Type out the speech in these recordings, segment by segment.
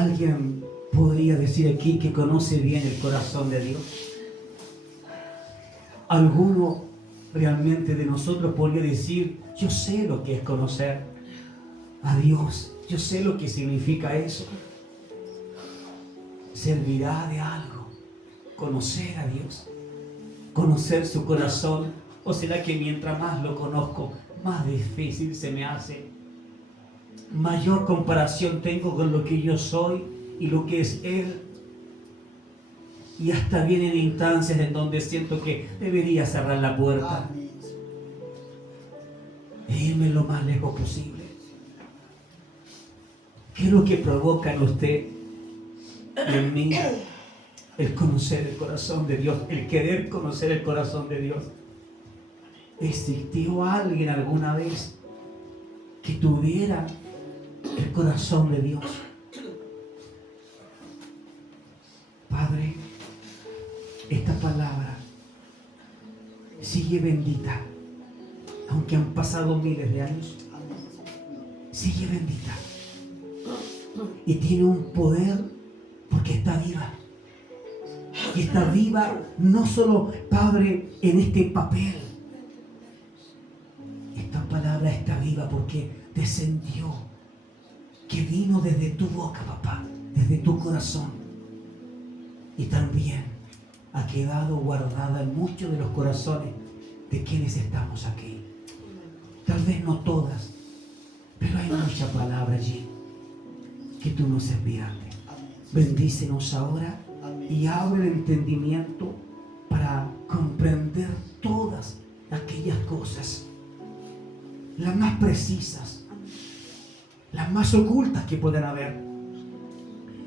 ¿Alguien podría decir aquí que conoce bien el corazón de Dios? ¿Alguno realmente de nosotros podría decir, yo sé lo que es conocer a Dios, yo sé lo que significa eso? ¿Servirá de algo conocer a Dios? ¿Conocer su corazón? ¿O será que mientras más lo conozco, más difícil se me hace? Mayor comparación tengo con lo que yo soy y lo que es Él. Y hasta vienen instancias en donde siento que debería cerrar la puerta e irme lo más lejos posible. ¿Qué es lo que provoca en usted y en mí el conocer el corazón de Dios, el querer conocer el corazón de Dios? ¿Existió alguien alguna vez que tuviera el corazón de Dios? Padre, esta palabra sigue bendita, aunque han pasado miles de años, sigue bendita y tiene un poder porque está viva. Y está viva no solo, Padre, en este papel. Esta palabra está viva porque descendió, que vino desde tu boca, papá, desde tu corazón, y también ha quedado guardada en muchos de los corazones de quienes estamos aquí. Tal vez no todas, pero hay mucha palabra allí que tú nos enviaste. Bendícenos ahora y abre el entendimiento para comprender todas aquellas cosas, las más precisas, las más ocultas que puedan haber,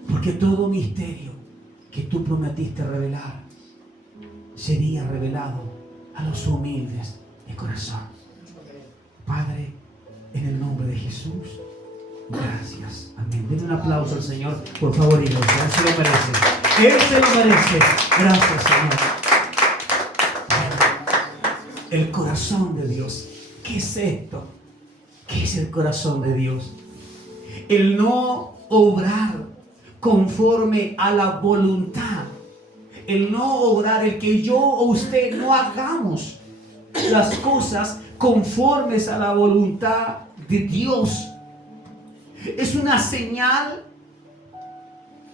porque todo misterio que tú prometiste revelar sería revelado a los humildes de corazón. Padre, en el nombre de Jesús, gracias. Amén. Den un aplauso al Señor, por favor, iglesia. Él se lo merece. Él se lo merece. Gracias, Señor. El corazón de Dios. ¿Qué es esto? ¿Qué es el corazón de Dios? El no obrar conforme a la voluntad. El no obrar, el que yo o usted no hagamos las cosas conformes a la voluntad de Dios. Es una señal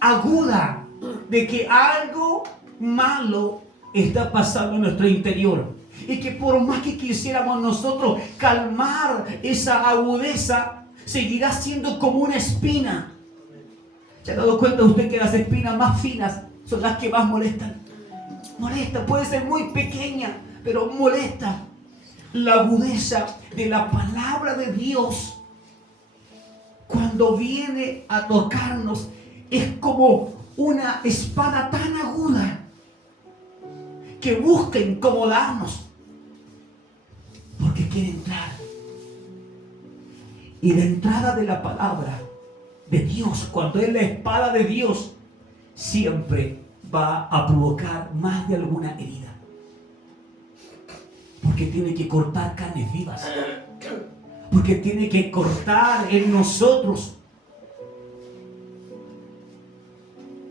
aguda de que algo malo está pasando en nuestro interior. Y que por más que quisiéramos nosotros calmar esa agudeza, seguirá siendo como una espina. ¿Se ha dado cuenta usted que las espinas más finas son las que más molestan? Molesta, puede ser muy pequeña, pero molesta. La agudeza de la palabra de Dios, cuando viene a tocarnos, es como una espada tan aguda que busca incomodarnos, porque quiere entrar. Y la entrada de la palabra de Dios, cuando es la espada de Dios, siempre va a provocar más de alguna herida, porque tiene que cortar carnes vivas, porque tiene que cortar en nosotros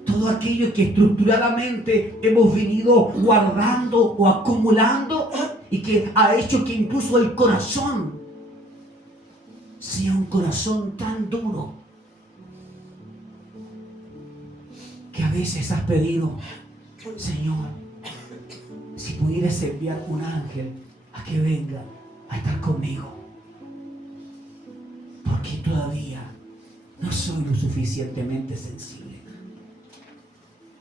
todo aquello que estructuradamente hemos venido guardando o acumulando, y que ha hecho que incluso el corazón sea un corazón tan duro que a veces has pedido: Señor, si pudieras enviar un ángel a que venga a estar conmigo, porque todavía no soy lo suficientemente sensible.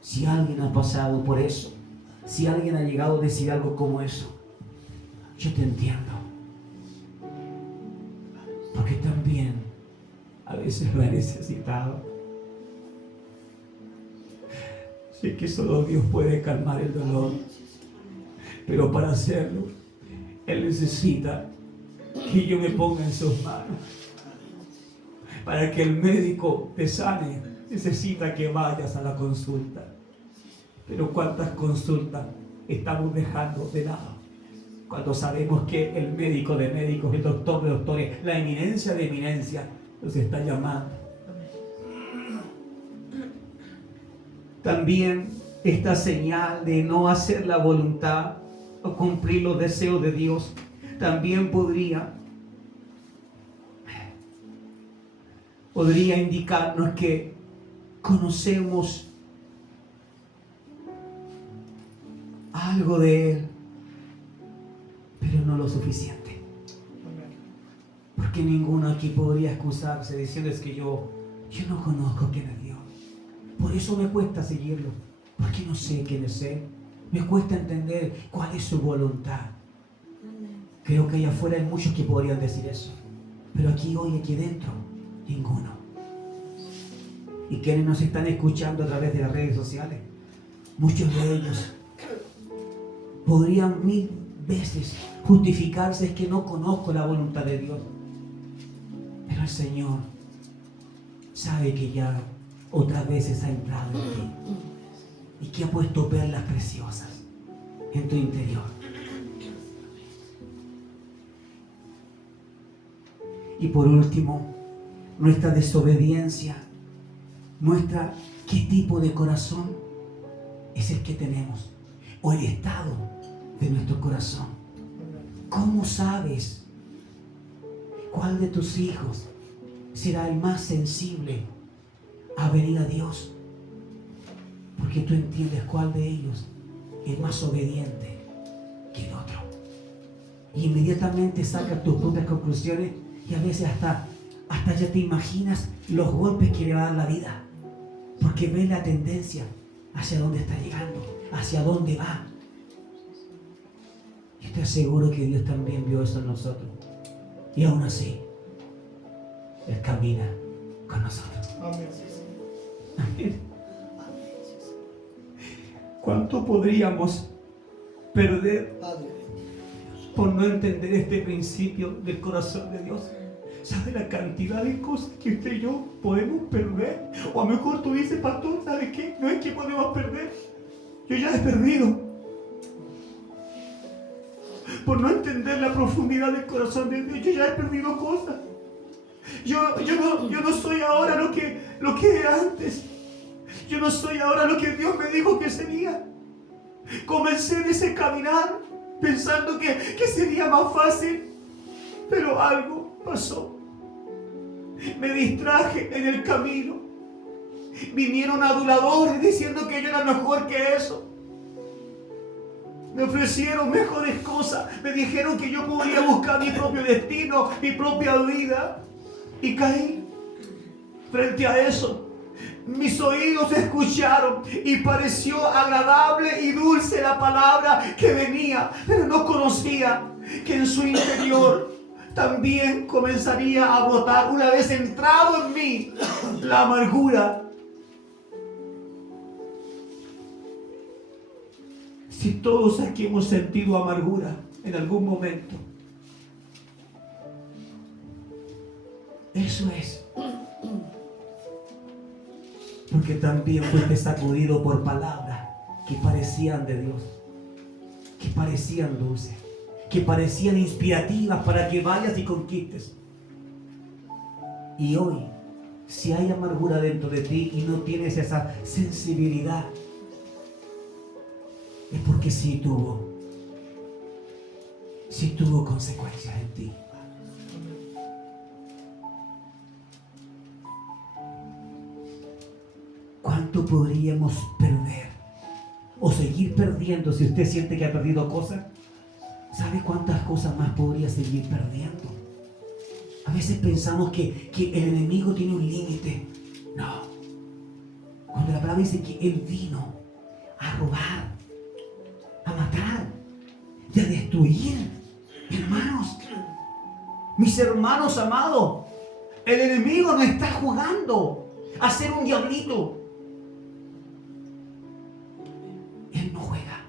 Si alguien ha pasado por eso, si alguien ha llegado a decir algo como eso, yo te entiendo, porque también a veces lo he necesitado. Sé que solo Dios puede calmar el dolor, pero para hacerlo, Él necesita que yo me ponga en sus manos. Para que el médico te sane, necesita que vayas a la consulta. Pero ¿cuántas consultas estamos dejando de lado? Cuando sabemos que el médico de médicos, el doctor de doctores, la eminencia de eminencia nos está llamando. También esta señal de no hacer la voluntad o cumplir los deseos de Dios también podría indicarnos que conocemos algo de Él, pero no lo suficiente. Porque ninguno aquí podría excusarse diciendo es que yo no conozco quién es Dios. Por eso me cuesta seguirlo, porque no sé quién es Él. Me cuesta entender cuál es su voluntad. Creo que allá afuera hay muchos que podrían decir eso, pero aquí hoy, aquí dentro, ninguno. Y quienes nos están escuchando a través de las redes sociales, muchos de ellos podrían 1000 veces justificarse es que no conozco la voluntad de Dios. Pero el Señor sabe que ya otras veces ha entrado en ti y que ha puesto perlas preciosas en tu interior. Y por último, nuestra desobediencia muestra qué tipo de corazón es el que tenemos o el estado de nuestro corazón. ¿Cómo sabes cuál de tus hijos será el más sensible a venir a Dios? Porque tú entiendes cuál de ellos es más obediente que el otro. Y inmediatamente sacas tus propias conclusiones y a veces hasta ya te imaginas los golpes que le va a dar la vida. Porque ves la tendencia hacia dónde está llegando, hacia dónde va. Y estoy seguro que Dios también vio eso en nosotros. Y aún así, Él camina con nosotros. Amén. Amén. ¿Cuánto podríamos perder por no entender este principio del corazón de Dios? ¿Sabe la cantidad de cosas que usted y yo podemos perder? O a lo mejor tú dices, pastor, ¿sabe qué? No es que podemos perder. Yo ya he perdido. Por no entender la profundidad del corazón de Dios, yo ya he perdido cosas. Yo no soy ahora lo que era antes. Yo no soy ahora lo que Dios me dijo que sería. Comencé en ese caminar pensando que sería más fácil, pero algo pasó. Me distraje en el camino. Vinieron aduladores diciendo que yo era mejor que eso. Me ofrecieron mejores cosas. Me dijeron que yo podría buscar mi propio destino, mi propia vida. Y caí frente a eso. Mis oídos escucharon y pareció agradable y dulce la palabra que venía, pero no conocía que en su interior también comenzaría a brotar, una vez entrado en mí, la amargura. Si todos aquí hemos sentido amargura en algún momento, eso es porque también fuiste sacudido por palabras que parecían de Dios, que parecían dulces, que parecían inspirativas para que vayas y conquistes. Y hoy, si hay amargura dentro de ti y no tienes esa sensibilidad, es porque sí tuvo consecuencias en ti. ¿Cuánto podríamos perder o seguir perdiendo si usted siente que ha perdido cosas? ¿Sabe cuántas cosas más podría seguir perdiendo? A veces pensamos que el enemigo tiene un límite. No. Cuando la palabra dice que Él vino a robar, a matar y a destruir, hermanos, mis hermanos amados, el enemigo no está jugando a ser un diablito. Él no juega.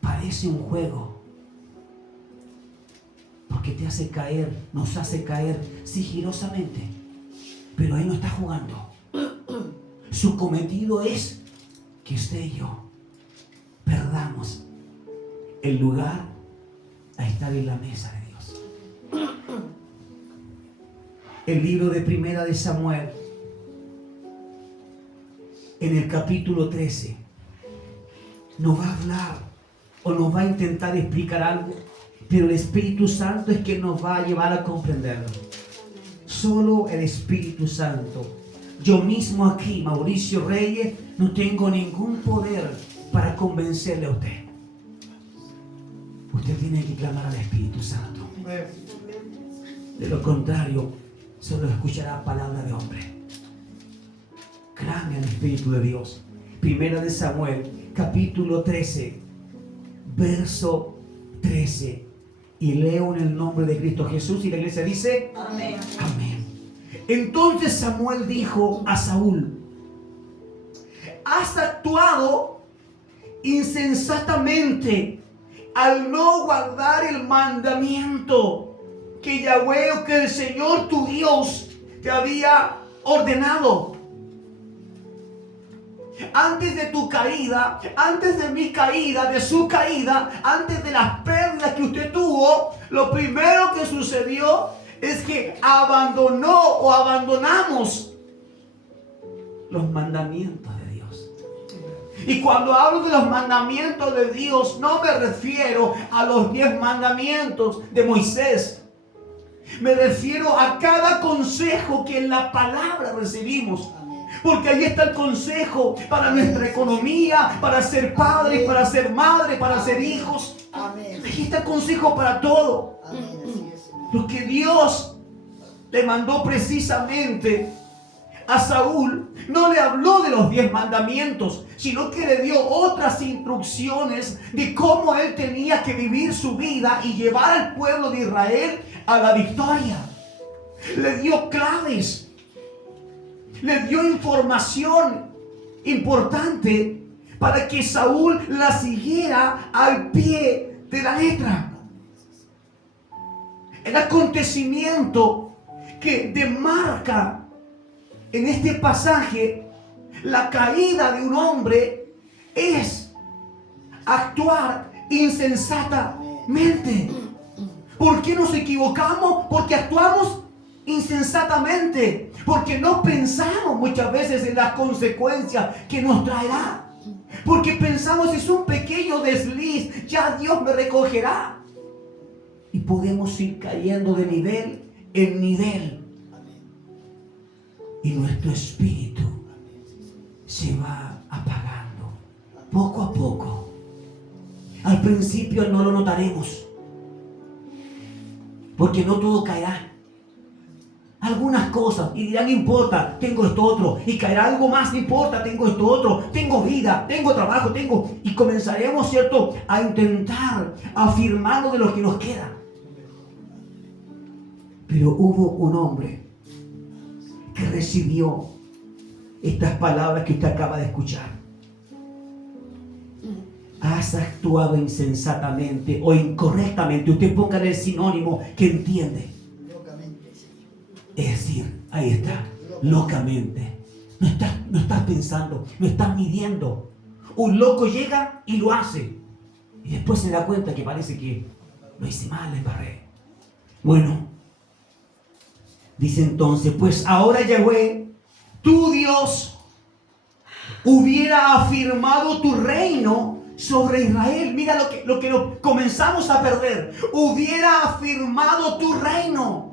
Parece un juego, porque te hace caer, nos hace caer sigilosamente, pero Él no está jugando. Su cometido es que usted y yo perdamos el lugar a estar en la mesa de Dios. El libro de Primera de Samuel, en el capítulo 13 nos va a hablar o nos va a intentar explicar algo, pero el Espíritu Santo es quien nos va a llevar a comprenderlo. Solo el Espíritu Santo. Yo mismo aquí, Mauricio Reyes, no tengo ningún poder para convencerle a usted. Usted tiene que clamar al Espíritu Santo. De lo contrario, solo escuchará palabra de hombre. Clame al Espíritu de Dios. Primera de Samuel, capítulo 13, verso 13. Y leo en el nombre de Cristo Jesús, y la iglesia dice: amén. Amén. Entonces Samuel dijo a Saúl: has actuado insensatamente al no guardar el mandamiento que Yahweh, o que el Señor tu Dios te había ordenado. Antes de tu caída, antes de mi caída, de su caída, antes de las pérdidas que usted tuvo, lo primero que sucedió es que abandonamos los mandamientos de Dios. Y cuando hablo de los mandamientos de Dios, no me refiero a los 10 mandamientos de Moisés. Me refiero a cada consejo que en la palabra recibimos. Porque ahí está el consejo para nuestra economía, para ser padres, para ser madres, para ser hijos. Ahí está el consejo para todo. Lo que Dios le mandó precisamente a Saúl, no le habló de los 10 mandamientos, sino que le dio otras instrucciones de cómo él tenía que vivir su vida y llevar al pueblo de Israel a la victoria. Le dio claves. Le dio información importante para que Saúl la siguiera al pie de la letra. El acontecimiento que demarca en este pasaje la caída de un hombre es actuar insensatamente. ¿Por qué nos equivocamos? Porque actuamos insensatamente, porque no pensamos muchas veces en las consecuencias que nos traerá, porque pensamos es un pequeño desliz, ya Dios me recogerá, y podemos ir cayendo de nivel en nivel, y nuestro espíritu se va apagando poco a poco. Al principio no lo notaremos, porque no todo caerá. Algunas cosas, y dirán: no importa, tengo esto otro, y caerá algo más, no importa, tengo esto otro, tengo vida, tengo trabajo, y comenzaremos, ¿cierto?, a intentar afirmarnos de lo que nos queda. Pero hubo un hombre que recibió estas palabras que usted acaba de escuchar. Has actuado insensatamente o incorrectamente. Usted ponga el sinónimo que entiende. Es decir, ahí está, locamente. No estás pensando, no estás midiendo. Un loco llega y lo hace. Y después se da cuenta que parece que lo hice mal, le embarré. Bueno, dice entonces: pues ahora Yahweh, tu Dios, hubiera afirmado tu reino sobre Israel. Mira lo que comenzamos a perder. Hubiera afirmado tu reino.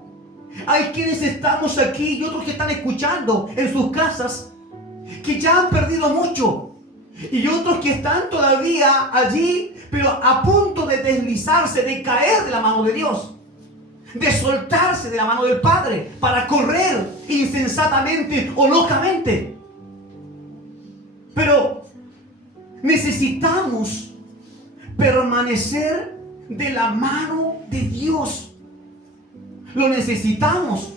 Hay quienes estamos aquí y otros que están escuchando en sus casas que ya han perdido mucho, y otros que están todavía allí, pero a punto de deslizarse, de caer de la mano de Dios, de soltarse de la mano del Padre para correr insensatamente o locamente. Pero necesitamos permanecer de la mano de Dios. Lo necesitamos.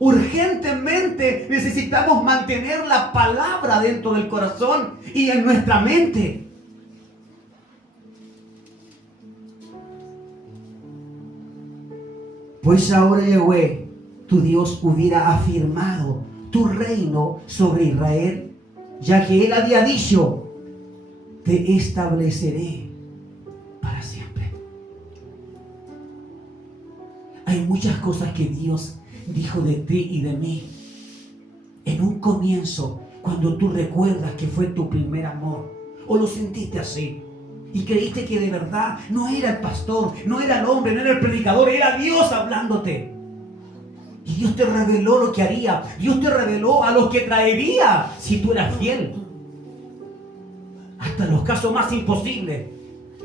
Urgentemente necesitamos mantener la palabra dentro del corazón y en nuestra mente. Pues ahora Yahweh, tu Dios, hubiera afirmado tu reino sobre Israel, ya que Él había dicho: te estableceré para siempre. Hay muchas cosas que Dios dijo de ti y de mí en un comienzo, cuando tú recuerdas que fue tu primer amor, o lo sentiste así, y creíste que de verdad no era el pastor, no era el hombre, no era el predicador, era Dios hablándote. Y Dios te reveló lo que haría. Dios te reveló a lo que traería si tú eras fiel. Hasta los casos más imposibles.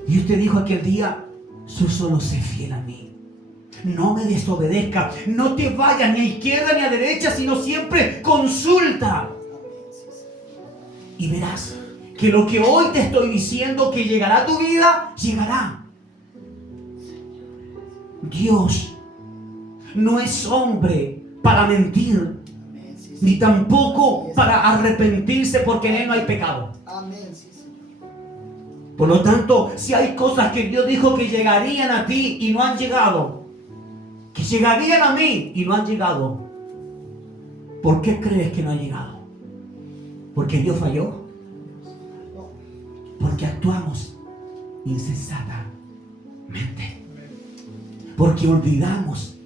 Dios te dijo aquel día: tú solo sé fiel a mí. No me desobedezca. No te vayas ni a izquierda ni a derecha, sino siempre consulta. Y verás que lo que hoy te estoy diciendo que llegará a tu vida, llegará. Dios no es hombre para mentir, ni tampoco para arrepentirse, porque en Él no hay pecado. Por lo tanto, si hay cosas que Dios dijo que llegarían a ti y no han llegado, que llegarían a mí y no han llegado, ¿por qué crees que no han llegado? ¿Porque Dios falló? Porque actuamos insensatamente. Porque olvidamos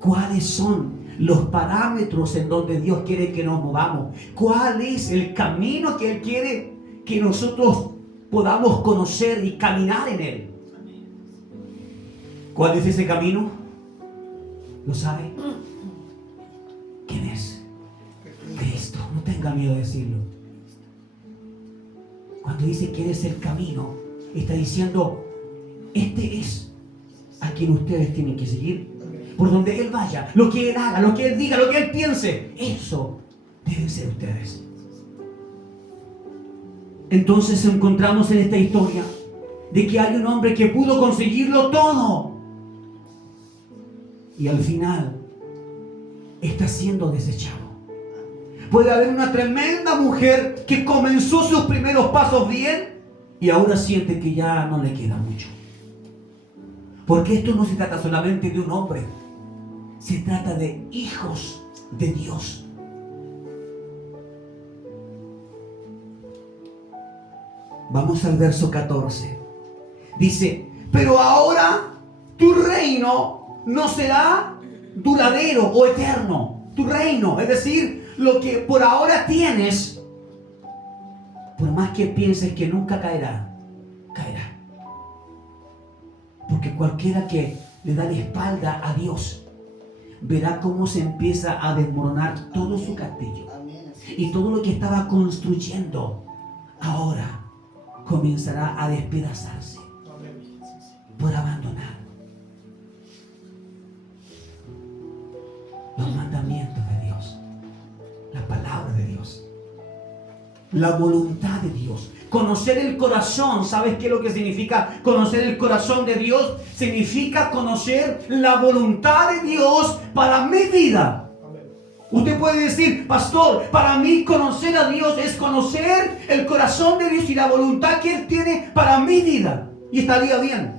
cuáles son los parámetros en donde Dios quiere que nos movamos. ¿Cuál es el camino que Él quiere que nosotros podamos conocer y caminar en Él? ¿Cuál es ese camino? ¿Lo sabe? ¿Quién es? Cristo. No tenga miedo de decirlo. Cuando dice que Él es el camino, está diciendo: este es a quien ustedes tienen que seguir. Por donde Él vaya, lo que Él haga, lo que Él diga, lo que Él piense, eso deben ser ustedes. Entonces encontramos en esta historia de que hay un hombre que pudo conseguirlo todo y al final está siendo desechado. Puede haber una tremenda mujer que comenzó sus primeros pasos bien y ahora siente que ya no le queda mucho. Porque esto no se trata solamente de un hombre, se trata de hijos de Dios. Vamos al verso 14. Dice: pero ahora tu reino no será duradero o eterno. Tu reino, es decir, lo que por ahora tienes, por más que pienses que nunca caerá, caerá. Porque cualquiera que le da la espalda a Dios verá cómo se empieza a desmoronar todo su castillo. Y todo lo que estaba construyendo ahora comenzará a despedazarse por abandonar los mandamientos de Dios, la palabra de Dios, la voluntad de Dios. Conocer el corazón. ¿Sabes qué es lo que significa conocer el corazón de Dios? Significa conocer la voluntad de Dios para mi vida. Usted puede decir: pastor, para mí conocer a Dios es conocer el corazón de Dios y la voluntad que Él tiene para mi vida. Y estaría bien.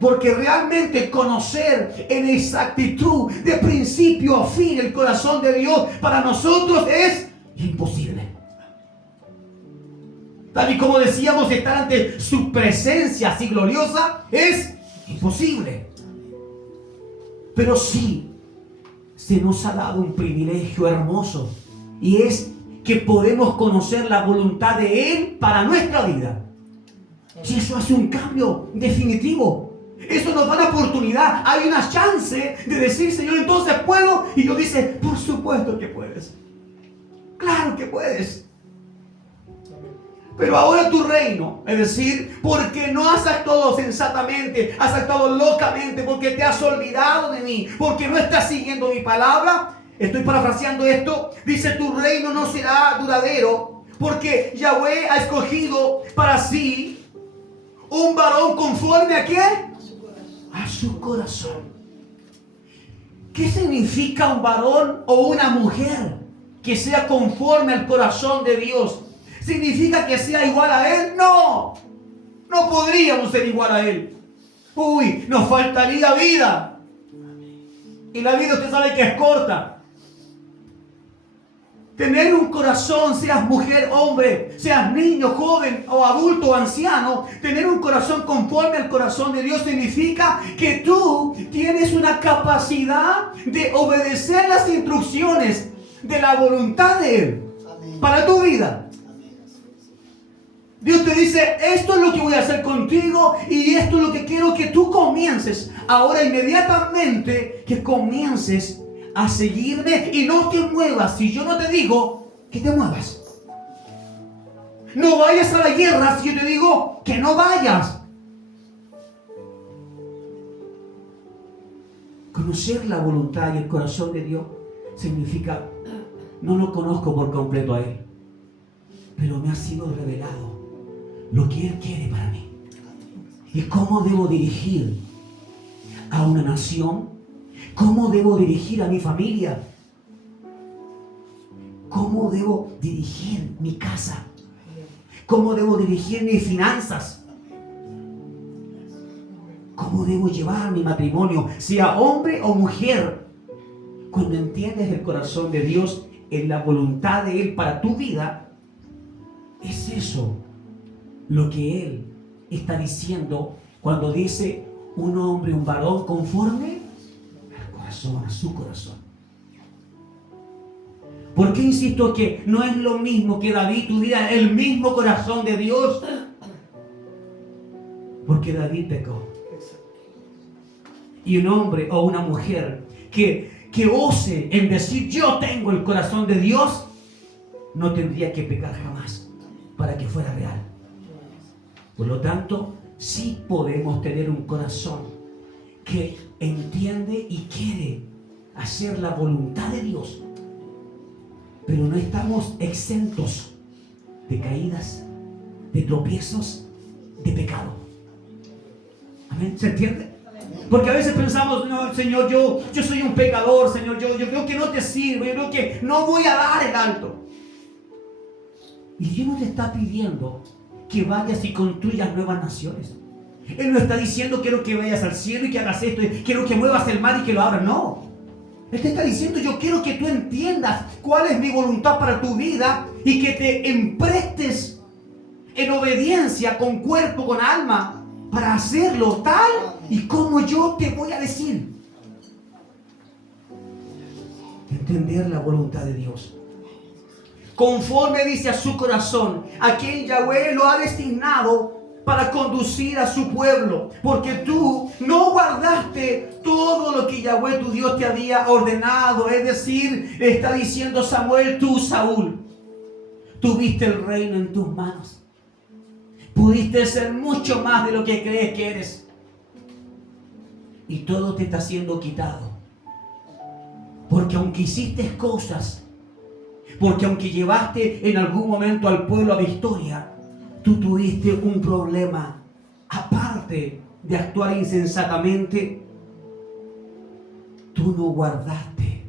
Porque realmente conocer en exactitud, de principio a fin, el corazón de Dios para nosotros es imposible. Tal y como decíamos, estar ante su presencia así gloriosa es imposible. Pero sí, se nos ha dado un privilegio hermoso, y es que podemos conocer la voluntad de Él para nuestra vida. Y eso hace un cambio definitivo. Eso nos da la oportunidad, hay una chance de decir: Señor, entonces puedo. Y Dios dice: por supuesto que puedes. Claro que puedes. Pero ahora tu reino, es decir, porque no has actuado sensatamente, has actuado locamente, porque te has olvidado de mí, porque no estás siguiendo mi palabra. Estoy parafraseando esto. Dice: tu reino no será duradero, porque Yahweh ha escogido para sí un varón conforme a ¿quién? A su corazón. ¿Qué significa un varón o una mujer que sea conforme al corazón de Dios? ¿Significa que sea igual a Él? No, no podríamos ser igual a Él. Uy, nos faltaría vida. Y la vida usted sabe que es corta. Tener un corazón, seas mujer, hombre, seas niño, joven o adulto o anciano, tener un corazón conforme al corazón de Dios significa que tú tienes una capacidad de obedecer las instrucciones de la voluntad de Él para tu vida. Dios te dice, esto es lo que voy a hacer contigo y esto es lo que quiero que tú comiences. Ahora inmediatamente que comiences a seguirme y no te muevas si yo no te digo que te muevas. No vayas a la guerra si yo te digo que no vayas. Conocer la voluntad y el corazón de Dios significa, no lo conozco por completo a Él, pero me ha sido revelado lo que Él quiere para mí y cómo debo dirigir a una nación, cómo debo dirigir a mi familia, cómo debo dirigir mi casa, cómo debo dirigir mis finanzas, cómo debo llevar mi matrimonio, sea hombre o mujer. Cuando entiendes el corazón de Dios en la voluntad de Él para tu vida, es eso lo que Él está diciendo cuando dice un hombre, un varón conforme al corazón, a su corazón. ¿Por qué insisto que no es lo mismo que David tuviera el mismo corazón de Dios? Porque David pecó. Y un hombre o una mujer que ose en decir yo tengo el corazón de Dios, no tendría que pecar jamás para que fuera real. Por lo tanto, sí podemos tener un corazón que entiende y quiere hacer la voluntad de Dios, pero no estamos exentos de caídas, de tropiezos, de pecado. ¿Amén? ¿Se entiende? Porque a veces pensamos, no, Señor, yo soy un pecador, Señor, yo creo que no te sirvo, yo creo que no voy a dar el alto. Y Dios no te está pidiendo que vayas y construyas nuevas naciones. Él no está diciendo quiero que vayas al cielo y que hagas esto, quiero que muevas el mar y que lo abras. No. Él te está diciendo yo quiero que tú entiendas cuál es mi voluntad para tu vida y que te emprestes en obediencia con cuerpo, con alma, para hacerlo tal y como yo te voy a decir. Entender la voluntad de Dios. Conforme dice a su corazón, a quien Yahweh lo ha destinado para conducir a su pueblo, porque tú no guardaste todo lo que Yahweh tu Dios te había ordenado. Es decir, le está diciendo Samuel, tú Saúl, tuviste el reino en tus manos, pudiste ser mucho más de lo que crees que eres, y todo te está siendo quitado, porque aunque hiciste cosas, porque aunque llevaste en algún momento al pueblo a victoria, tú tuviste un problema. Aparte de actuar insensatamente, tú no guardaste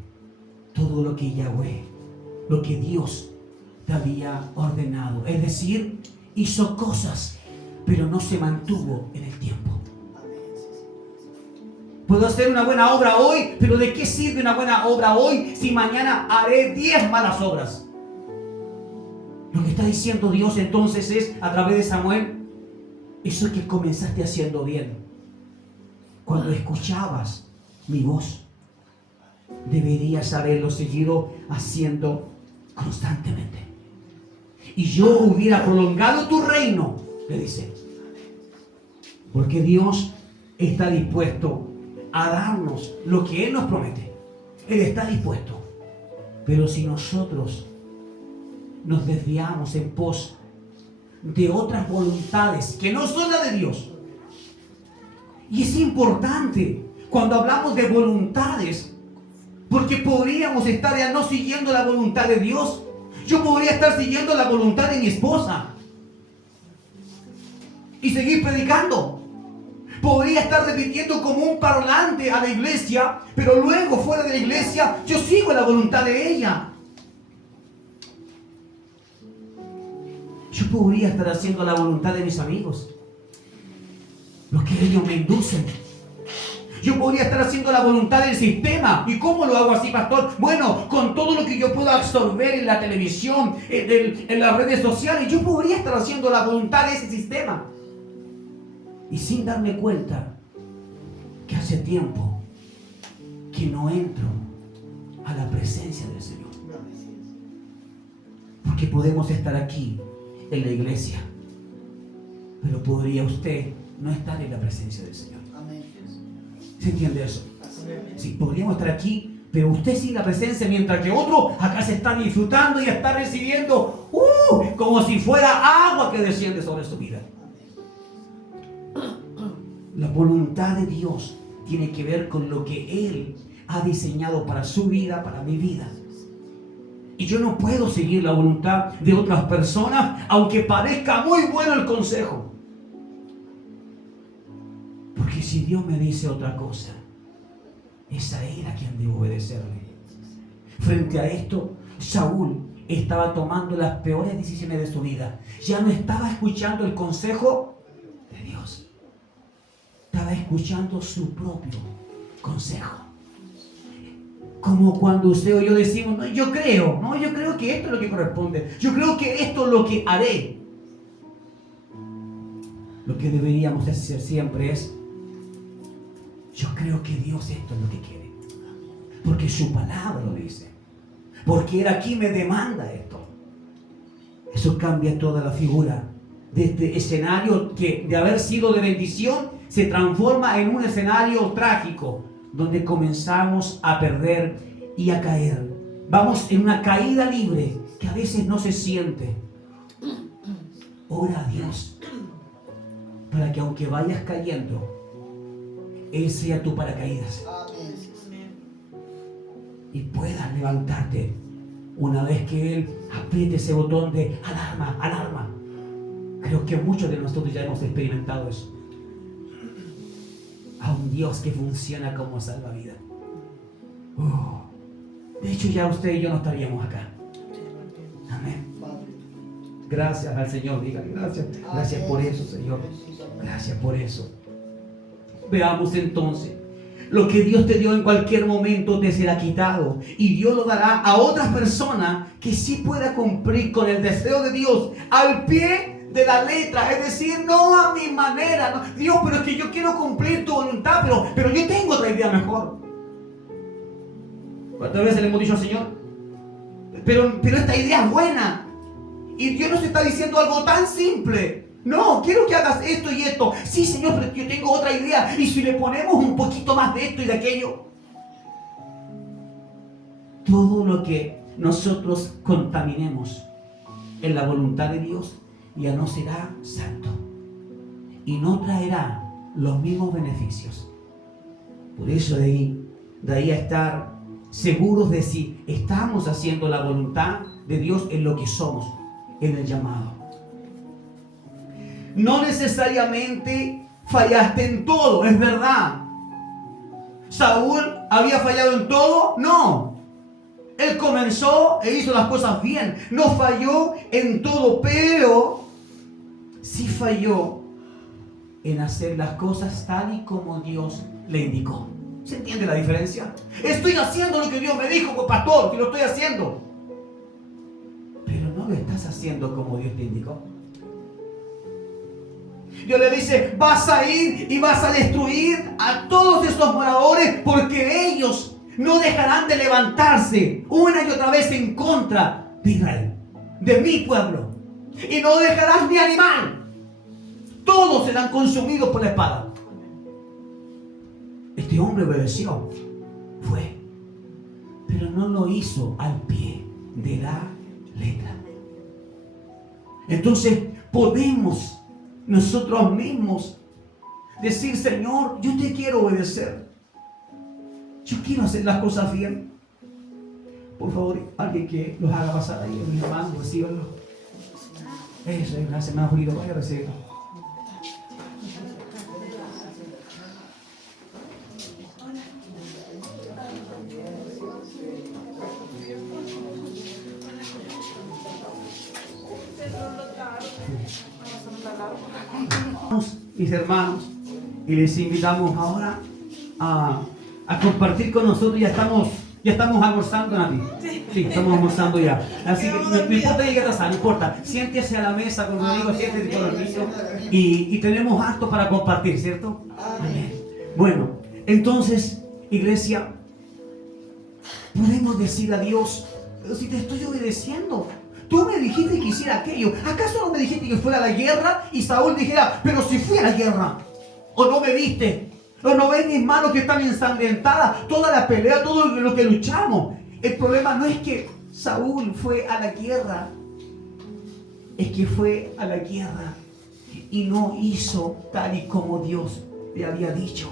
todo lo que Yahweh, lo que Dios te había ordenado. Es decir, hizo cosas, pero no se mantuvo en el tiempo. Puedo hacer una buena obra hoy, pero ¿de qué sirve una buena obra hoy si mañana haré 10 malas obras? Lo que está diciendo Dios entonces es, a través de Samuel, eso que comenzaste haciendo bien. Cuando escuchabas mi voz, deberías haberlo seguido haciendo constantemente. Y yo hubiera prolongado tu reino, le dice. Porque Dios está dispuesto a darnos lo que Él nos promete. Él está dispuesto. Pero si nosotros nos desviamos en pos de otras voluntades que no son las de Dios. Y es importante cuando hablamos de voluntades, porque podríamos estar ya no siguiendo la voluntad de Dios. Yo podría estar siguiendo la voluntad de mi esposa y seguir predicando. Podría estar repitiendo como un parlante a la iglesia, pero luego fuera de la iglesia yo sigo la voluntad de ella. Yo podría estar haciendo la voluntad de mis amigos, lo que ellos me inducen. Yo podría estar haciendo la voluntad del sistema. ¿Y cómo lo hago así, pastor? Bueno, con todo lo que yo pueda absorber en la televisión, en las redes sociales, yo podría estar haciendo la voluntad de ese sistema. Y sin darme cuenta que hace tiempo que no entro a la presencia del Señor. Porque podemos estar aquí en la iglesia, pero podría usted no estar en la presencia del Señor. ¿Se entiende eso? Sí, podríamos estar aquí, pero usted sin la presencia, mientras que otros acá se están disfrutando y están recibiendo como si fuera agua que desciende sobre su vida. La voluntad de Dios tiene que ver con lo que Él ha diseñado para su vida, para mi vida. Y yo no puedo seguir la voluntad de otras personas, aunque parezca muy bueno el consejo. Porque si Dios me dice otra cosa, es a Él a quien debo obedecerle. Frente a esto, Saúl estaba tomando las peores decisiones de su vida. Ya no estaba escuchando el consejo de Dios. Estaba escuchando su propio consejo. Como cuando usted o yo decimos, no, yo creo que esto es lo que corresponde. Yo creo que esto es lo que haré. Lo que deberíamos hacer siempre es, yo creo que Dios esto es lo que quiere. Porque su palabra lo dice. Porque Él aquí me demanda esto. Eso cambia toda la figura de este escenario que de haber sido de bendición se transforma en un escenario trágico, donde comenzamos a perder y a caer. Vamos en una caída libre que a veces no se siente. Ora a Dios para que aunque vayas cayendo, Él sea tu paracaídas. Y puedas levantarte una vez que Él apriete ese botón de alarma, alarma. Creo que muchos de nosotros ya hemos experimentado eso. A un Dios que funciona como salvavidas. De hecho, ya usted y yo no estaríamos acá. Amén. Gracias al Señor. Dígale gracias. Gracias por eso, Señor. Gracias por eso. Veamos entonces. Lo que Dios te dio en cualquier momento te será quitado. Y Dios lo dará a otras personas que sí pueda cumplir con el deseo de Dios al pie de la letra, es decir, no a mi manera. No. Dios, pero es que yo quiero cumplir tu voluntad, pero yo tengo otra idea mejor. ¿Cuántas veces le hemos dicho al Señor? Pero esta idea es buena. Y Dios nos está diciendo algo tan simple. No, quiero que hagas esto y esto. Sí, Señor, pero yo tengo otra idea. Y si le ponemos un poquito más de esto y de aquello. Todo lo que nosotros contaminemos en la voluntad de Dios ya no será santo y no traerá los mismos beneficios. Por eso de ahí a estar seguros de si estamos haciendo la voluntad de Dios en lo que somos, en el llamado. No necesariamente fallaste en todo, es verdad. ¿Saúl había fallado en todo? No. Él comenzó e hizo las cosas bien. No falló en todo, pero sí falló en hacer las cosas tal y como Dios le indicó. ¿Se entiende la diferencia? Estoy haciendo lo que Dios me dijo, pues, pastor, que lo estoy haciendo. Pero no lo estás haciendo como Dios te indicó. Dios le dice, vas a ir y vas a destruir a todos estos moradores porque ellos no dejarán de levantarse una y otra vez en contra de Israel, de mi pueblo. Y no dejarás ni animal. Todos serán consumidos por la espada. Este hombre obedeció. Fue. Pero no lo hizo al pie de la letra. Entonces podemos nosotros mismos decir, Señor, yo te quiero obedecer. Yo quiero hacer las cosas bien. Por favor, alguien que los haga pasar ahí en mis manos, recíbanlo. Eso es, gracias, hermano Julito, vaya a recibirlo. Mis hermanos, y les invitamos ahora a compartir con nosotros. Ya estamos almorzando, Nati. Sí, estamos almorzando ya. Así que no importa llegar a atrasar, no importa. Siéntese a la mesa con Rodrigo, siéntese con el niño. Y tenemos actos para compartir, ¿cierto? Amén. Bueno, entonces, iglesia, podemos decir a Dios, pero si te estoy obedeciendo, tú me dijiste que hiciera aquello. ¿Acaso no me dijiste que fuera a la guerra? Y Saúl dijera, pero si fui a la guerra. ¿O no me viste? ¿O no ves mis manos que están ensangrentadas? Toda la pelea, todo lo que luchamos. El problema no es que Saúl fue a la guerra. Es que fue a la guerra y no hizo tal y como Dios le había dicho.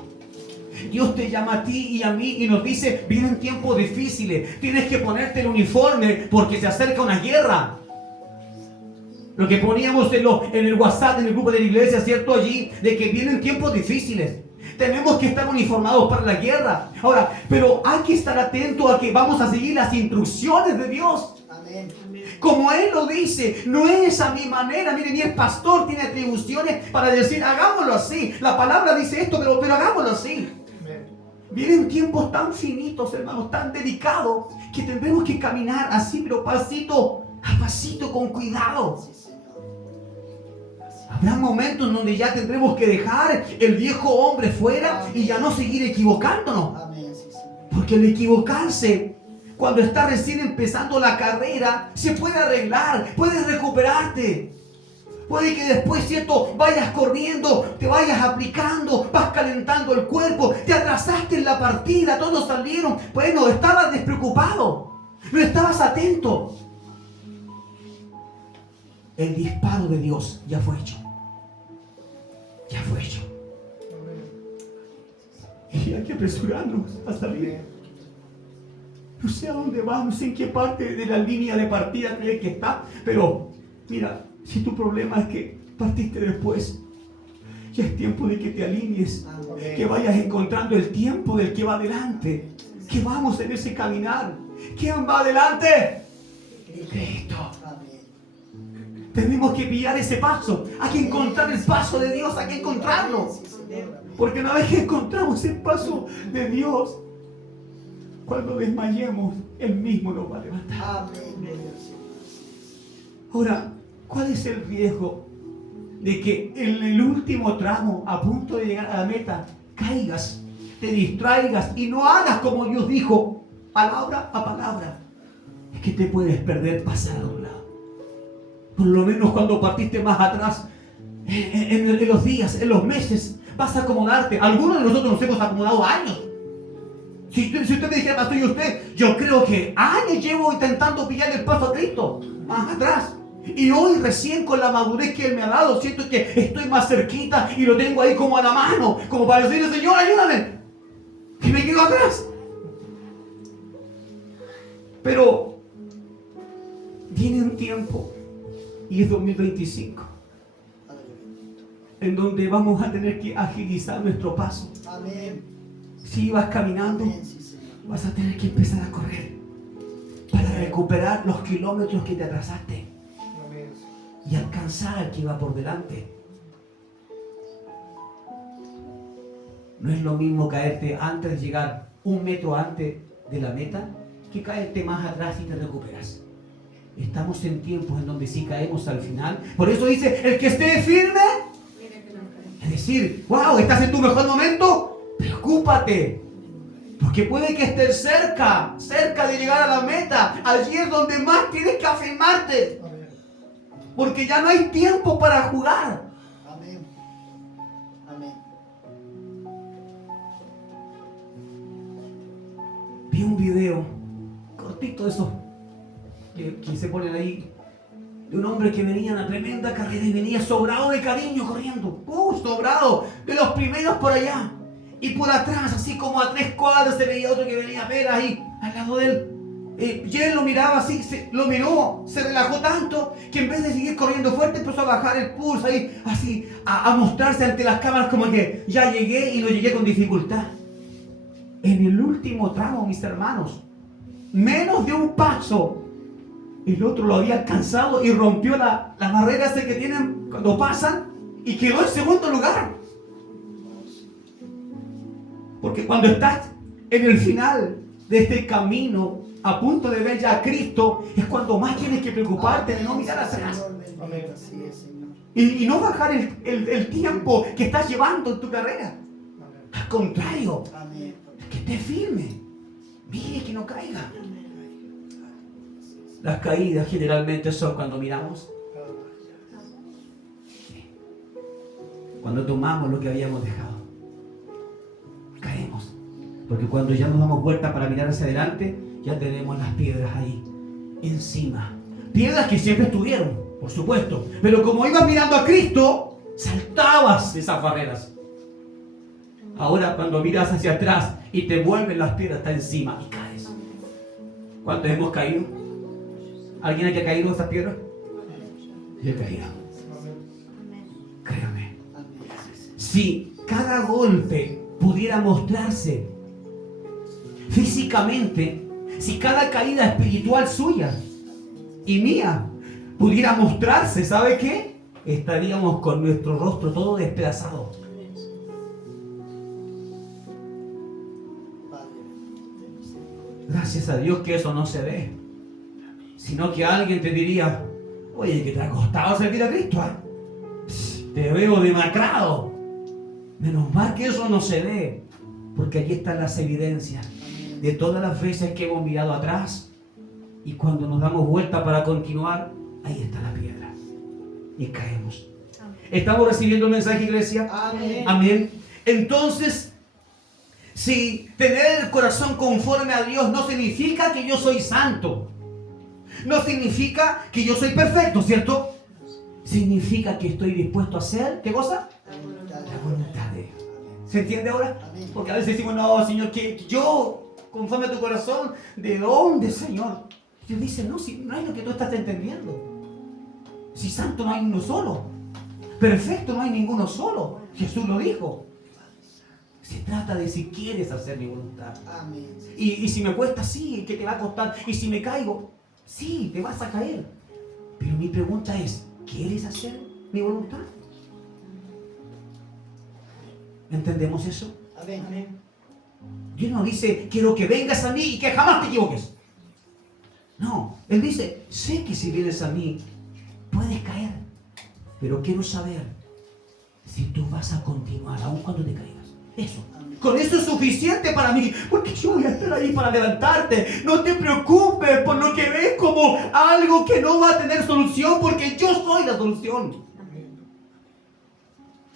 Dios te llama a ti y a mí y nos dice, vienen tiempos difíciles, tienes que ponerte el uniforme porque se acerca una guerra. Lo que poníamos en el WhatsApp, en el grupo de la iglesia, ¿cierto? Allí, de que vienen tiempos difíciles. Tenemos que estar uniformados para la guerra. Ahora, pero hay que estar atentos a que vamos a seguir las instrucciones de Dios. Amén. Como Él lo dice, no es a mi manera. Miren, ni el pastor tiene atribuciones para decir, hagámoslo así. La palabra dice esto, pero hagámoslo así. Vienen tiempos tan finitos, hermanos, tan delicados, que tendremos que caminar así, pero pasito a pasito, con cuidado. Habrá momentos donde ya tendremos que dejar el viejo hombre fuera y ya no seguir equivocándonos. Porque el equivocarse, cuando está recién empezando la carrera, se puede arreglar, puedes recuperarte. Puede que después, ¿cierto?, vayas corriendo, te vayas aplicando, vas calentando el cuerpo, te atrasaste en la partida, todos salieron. Bueno, estabas despreocupado, no estabas atento. El disparo de Dios ya fue hecho. Ya fue hecho. Y hay que apresurarnos a salir. No sé a dónde vas, no sé en qué parte de la línea de partida crees que está, pero mira, si tu problema es que partiste después, ya es tiempo de que te alinees, que vayas encontrando el tiempo del que va adelante, que vamos en ese caminar. ¿Quién va adelante? Cristo. Tenemos que pillar ese paso, hay que encontrar el paso de Dios, hay que encontrarlo. Porque una vez que encontramos el paso de Dios, cuando desmayemos, Él mismo nos va a levantar. Ahora, ¿cuál es el riesgo de que en el último tramo, a punto de llegar a la meta, caigas, te distraigas y no hagas como Dios dijo, palabra a palabra? Es que te puedes perder pasar a un lado. Por lo menos cuando partiste más atrás, en los días, en los meses, vas a acomodarte. Algunos de nosotros nos hemos acomodado años. Si usted me dijera, pastor, y usted, yo creo que años llevo intentando pillar el paso a Cristo, más atrás. Y hoy recién con la madurez que Él me ha dado, siento que estoy más cerquita y lo tengo ahí como a la mano, como para decirle, Señor, ayúdame, que me quedo atrás. Pero viene un tiempo, y es 2025, en donde vamos a tener que agilizar nuestro paso. Si vas caminando, vas a tener que empezar a correr para recuperar los kilómetros que te atrasaste y alcanzar al que iba por delante. No es lo mismo caerte antes de llegar 1 metro antes de la meta que caerte más atrás y te recuperas. Estamos en tiempos en donde si caemos al final, por eso dice, el que esté firme, es decir, wow, estás en tu mejor momento, preocúpate, porque puede que estés cerca de llegar a la meta. Allí es donde más tienes que afirmarte, porque ya no hay tiempo para jugar. Vi un video cortito de esos que se ponen ahí, de un hombre que venía en una tremenda carrera y venía sobrado de cariño corriendo, sobrado, de los primeros por allá, y por atrás, así como a 3 cuadras, se veía otro que venía apenas ahí al lado de él. Y él lo miraba así, lo miró, se relajó tanto que en vez de seguir corriendo fuerte empezó a bajar el pulso ahí, así, a mostrarse ante las cámaras como que ya llegué y lo llegué con dificultad. En el último tramo, mis hermanos, menos de un paso, el otro lo había alcanzado y rompió la barrera esa que tienen cuando pasan y quedó en segundo lugar. Porque cuando estás en el final de este camino, a punto de ver ya a Cristo, es cuando más tienes que preocuparte de no mirar atrás. Y no bajar el tiempo que estás llevando en tu carrera. Al contrario, que esté firme. Mire que no caiga. Las caídas generalmente son cuando miramos, cuando tomamos lo que habíamos dejado. Caemos. Porque cuando ya nos damos vuelta para mirar hacia adelante, ya tenemos las piedras ahí, encima. Piedras que siempre estuvieron, por supuesto. Pero como ibas mirando a Cristo, saltabas esas barreras. Ahora cuando miras hacia atrás y te vuelven las piedras, está encima y caes. ¿Cuántos hemos caído? ¿Alguien aquí ha caído de esas piedras? Yo he caído. Créame. Si cada golpe pudiera mostrarse físicamente, si cada caída espiritual suya y mía pudiera mostrarse, ¿sabe qué? Estaríamos con nuestro rostro todo despedazado. Gracias a Dios que eso no se ve, sino que alguien te diría: oye, que te ha costado servir a Cristo, ¿eh? Te veo demacrado. Menos mal que eso no se ve, porque allí están las evidencias de todas las veces que hemos mirado atrás, y cuando nos damos vuelta para continuar, ahí está la piedra y caemos. ¿Estamos recibiendo el mensaje, iglesia? Amén. Amén. Entonces, si tener el corazón conforme a Dios no significa que yo soy santo, no significa que yo soy perfecto, ¿cierto? Significa que estoy dispuesto a hacer, ¿qué cosa? La voluntad de Dios. ¿Se entiende ahora? Porque a veces decimos: no, Señor, que yo, conforme a tu corazón, ¿de dónde, Señor? Dios dice: no, si no es lo que tú estás entendiendo. Si santo no hay uno solo, perfecto no hay ninguno solo. Jesús lo dijo. Se trata de si quieres hacer mi voluntad. Amén. Y si me cuesta, sí, que te va a costar. Y si me caigo, sí, te vas a caer. Pero mi pregunta es: ¿quieres hacer mi voluntad? ¿Entendemos eso? Amén. Dios no dice: quiero que vengas a mí y que jamás te equivoques. No, Él dice: sé que si vienes a mí puedes caer, pero quiero saber si tú vas a continuar aun cuando te caigas. Eso. Con eso es suficiente para mí, porque yo voy a estar ahí para levantarte. No te preocupes por lo que ves como algo que no va a tener solución, porque yo soy la solución.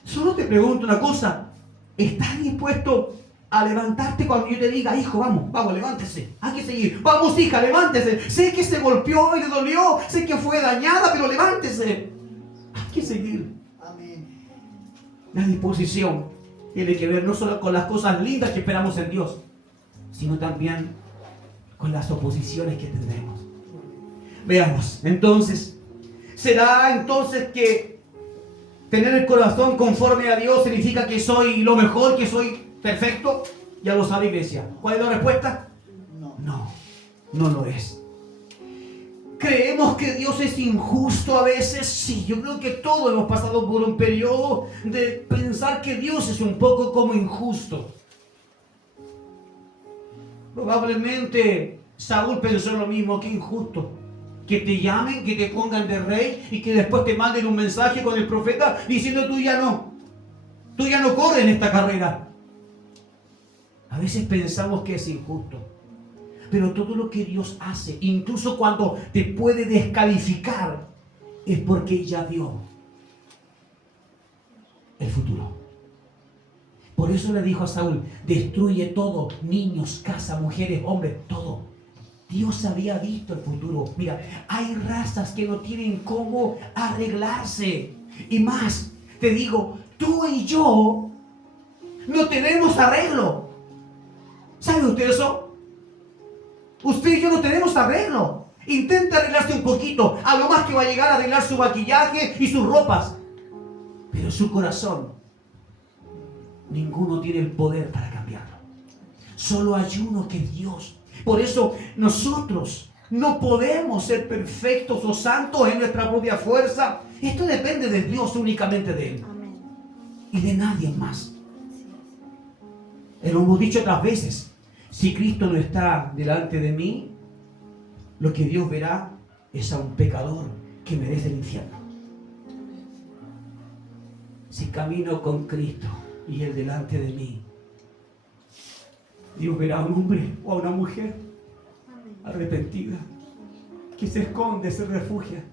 Solo te pregunto una cosa: ¿estás dispuesto a levantarte cuando yo te diga: hijo, vamos, levántese, hay que seguir? Vamos, hija, levántese. Sé que se golpeó y le dolió, sé que fue dañada, pero levántese. Hay que seguir. Amén. La disposición tiene que ver no solo con las cosas lindas que esperamos en Dios, sino también con las oposiciones que tendremos. Veamos, entonces, ¿será entonces que tener el corazón conforme a Dios significa que soy lo mejor, que soy perfecto? Ya lo sabe, iglesia. ¿Cuál es la respuesta? No lo es. ¿Creemos que Dios es injusto a veces? Sí, yo creo que todos hemos pasado por un periodo de pensar que Dios es un poco como injusto. Probablemente Saúl pensó lo mismo: que injusto. Que te llamen, que te pongan de rey y que después te manden un mensaje con el profeta diciendo: tú ya no corres en esta carrera. A veces pensamos que es injusto. Pero todo lo que Dios hace, incluso cuando te puede descalificar, es porque ya vio el futuro. Por eso le dijo a Saúl: destruye todo, niños, casa, mujeres, hombres, todo. Dios había visto el futuro. Mira, hay razas que no tienen cómo arreglarse. Y más, te digo, tú y yo no tenemos arreglo. ¿Sabe usted eso? Usted y yo no tenemos arreglo. Intenta arreglarse un poquito. A lo más que va a llegar a arreglar su maquillaje y sus ropas. Pero su corazón, ninguno tiene el poder para cambiarlo. Solo hay uno, que es Dios. Por eso nosotros no podemos ser perfectos o santos en nuestra propia fuerza. Esto depende de Dios, únicamente de Él. Amén. Y de nadie más. Lo hemos dicho otras veces: si Cristo no está delante de mí, lo que Dios verá es a un pecador que merece el infierno. Si camino con Cristo y Él delante de mí, Dios verá a un hombre o a una mujer arrepentida, que se esconde, se refugia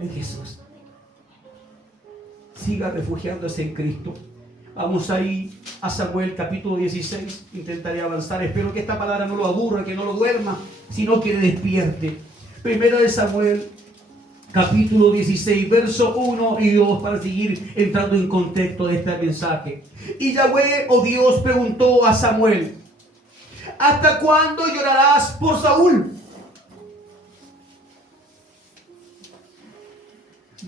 en Jesús. Siga refugiándose en Cristo. Vamos ahí a Samuel capítulo 16. Intentaré avanzar. Espero que esta palabra no lo aburra, que no lo duerma, sino que le despierte. Primero de Samuel capítulo 16, verso 1 y 2, para seguir entrando en contexto de este mensaje. Y Yahweh, oh Dios, preguntó a Samuel: ¿hasta cuándo llorarás por Saúl?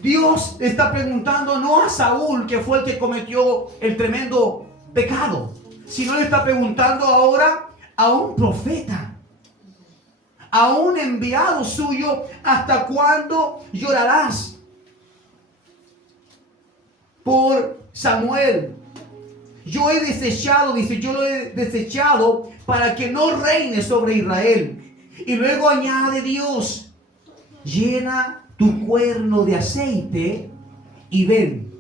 Dios está preguntando no a Saúl, que fue el que cometió el tremendo pecado, sino le está preguntando ahora a un profeta, a un enviado suyo: ¿hasta cuándo llorarás por Samuel? Yo he desechado, dice, yo lo he desechado para que no reine sobre Israel. Y luego añade Dios: llena tu cuerno de aceite y ven,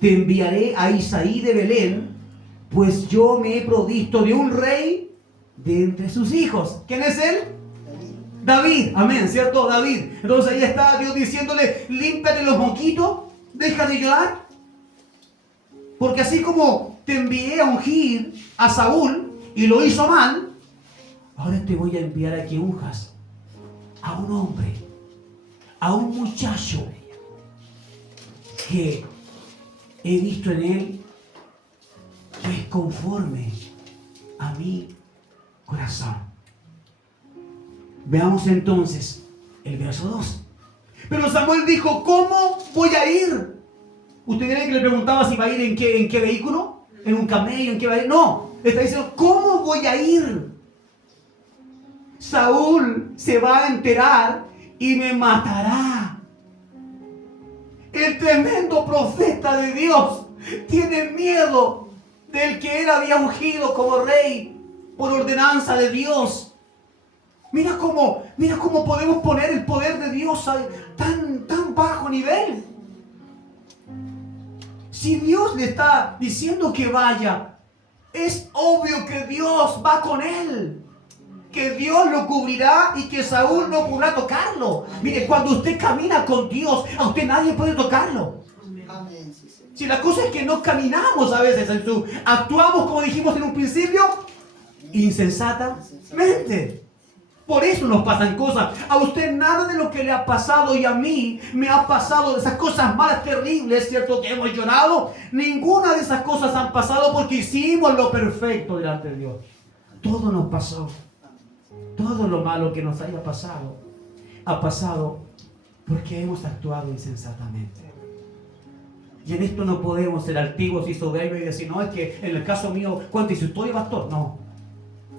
te enviaré a Isaí de Belén, pues yo me he provisto de un rey de entre sus hijos. ¿Quién es él? David, amén, ¿cierto? David. Entonces ahí está Dios diciéndole: límpiate los moquitos, deja de llorar, porque así como te envié a ungir a Saúl y lo hizo mal, ahora te voy a enviar a que unjas a un hombre, a un muchacho que he visto en él, que es conforme a mi corazón. Veamos entonces el verso 2. Pero Samuel dijo: ¿cómo voy a ir? ¿Usted cree que le preguntaba si va a ir en qué vehículo? ¿En un camello? ¿En qué va a ir? No, le está diciendo: ¿cómo voy a ir? Saúl se va a enterar y me matará. El tremendo profeta de Dios tiene miedo del que él había ungido como rey por ordenanza de Dios. Mira cómo podemos poner el poder de Dios a tan bajo nivel. Si Dios le está diciendo que vaya, es obvio que Dios va con él, que Dios lo cubrirá y que Saúl no podrá tocarlo. Mire, cuando usted camina con Dios, a usted nadie puede tocarlo. Si la cosa es que no caminamos a veces actuamos, como dijimos en un principio, insensatamente. Por eso nos pasan cosas. A usted nada de lo que le ha pasado y a mí me ha pasado, de esas cosas malas, terribles, ¿cierto? Que hemos llorado. Ninguna de esas cosas han pasado porque hicimos lo perfecto delante de Dios. Todo nos pasó. Todo lo malo que nos haya pasado, ha pasado porque hemos actuado insensatamente. Y en esto no podemos ser altivos y soberbios y decir: no, es que en el caso mío, cuente su historia, pastor. No,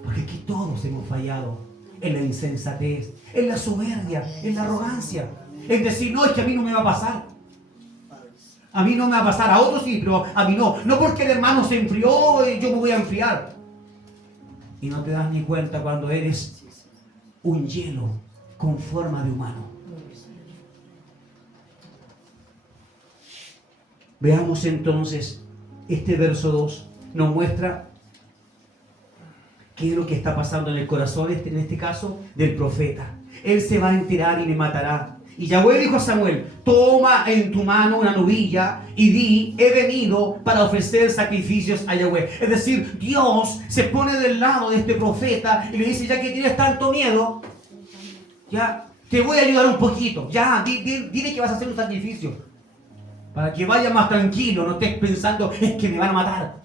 porque aquí todos hemos fallado en la insensatez, en la soberbia, en la arrogancia, en decir: no, es que a mí no me va a pasar. A mí no me va a pasar, a otros sí, pero a mí no. No porque el hermano se enfrió y yo me voy a enfriar. Y no te das ni cuenta cuando eres un hielo con forma de humano. Veamos entonces, este verso 2 nos muestra qué es lo que está pasando en el corazón, en este caso, del profeta. Él se va a enterar y le matará. Y Yahweh dijo a Samuel: toma en tu mano una novilla y di: he venido para ofrecer sacrificios a Yahweh. Es decir, Dios se pone del lado de este profeta y le dice: ya que tienes tanto miedo, ya te voy a ayudar un poquito. Ya, dile que vas a hacer un sacrificio para que vaya más tranquilo, no estés pensando: es que me van a matar.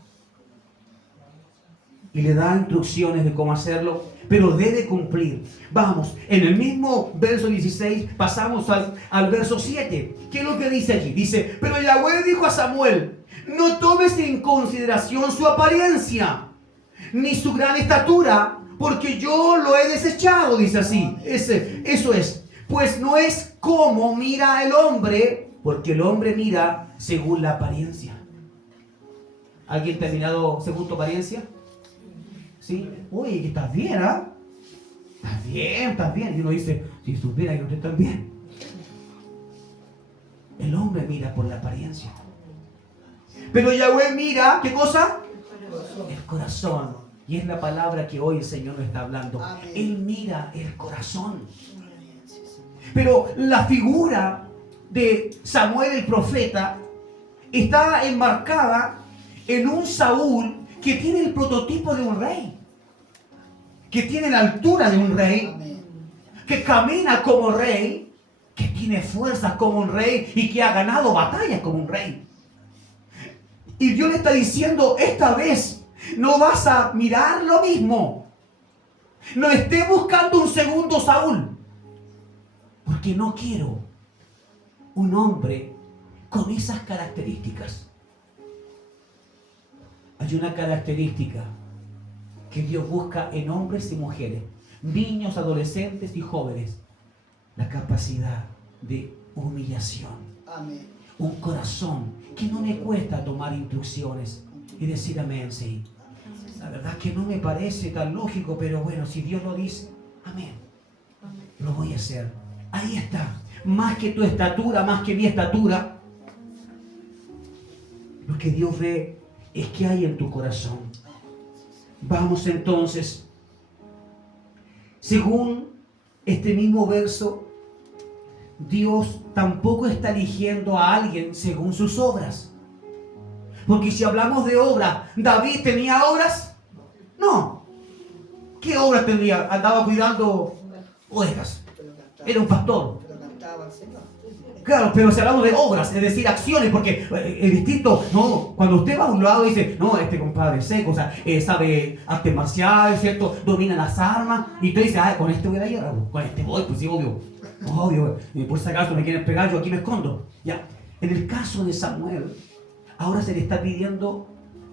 Y le da instrucciones de cómo hacerlo, pero debe cumplir. Vamos, en el mismo verso 16 pasamos al verso 7. ¿Qué es lo que dice allí? Dice: pero Yahweh dijo a Samuel: no tomes en consideración su apariencia, ni su gran estatura, porque yo lo he desechado. Dice así, eso es. Pues no es como mira el hombre, porque el hombre mira según la apariencia. ¿Alguien te ha mirado según tu apariencia? ¿Sí? Oye, que estás bien, ¿ah? Estás bien. Y uno dice: si supiera que no estoy tan bien. El hombre mira por la apariencia. Pero Yahweh mira, ¿qué cosa? El corazón. Y es la palabra que hoy el Señor nos está hablando. Amén. Él mira el corazón. Pero la figura de Samuel el profeta está enmarcada en un Saúl que tiene el prototipo de un rey, que tiene la altura de un rey, que camina como rey, que tiene fuerzas como un rey y que ha ganado batallas como un rey. Y Dios le está diciendo, esta vez no vas a mirar lo mismo. No esté buscando un segundo Saúl, porque no quiero un hombre con esas características. Hay una característica que Dios busca en hombres y mujeres, niños, adolescentes y jóvenes: la capacidad de humillación. Amén. Un corazón que no le cuesta tomar instrucciones y decir amén, sí. La verdad que no me parece tan lógico, pero bueno, si Dios lo dice, amén, lo voy a hacer. Ahí está. Más que tu estatura, más que mi estatura, lo que Dios ve es que hay en tu corazón. Vamos entonces, según este mismo verso, Dios tampoco está eligiendo a alguien según sus obras. Porque si hablamos de obra, ¿David tenía obras? No. ¿Qué obras tenía? Andaba cuidando ovejas. Era un pastor. Claro, pero si hablamos de obras, es decir, acciones, porque es distinto, no, cuando usted va a un lado y dice, no, este compadre es seco, o sea, sabe arte marcial, ¿cierto? Domina las armas, y usted dice, con este voy a la guerra, con este voy, pues sí, obvio, por si acaso me quieren pegar, yo aquí me escondo, ya. En el caso de Samuel, ahora se le está pidiendo,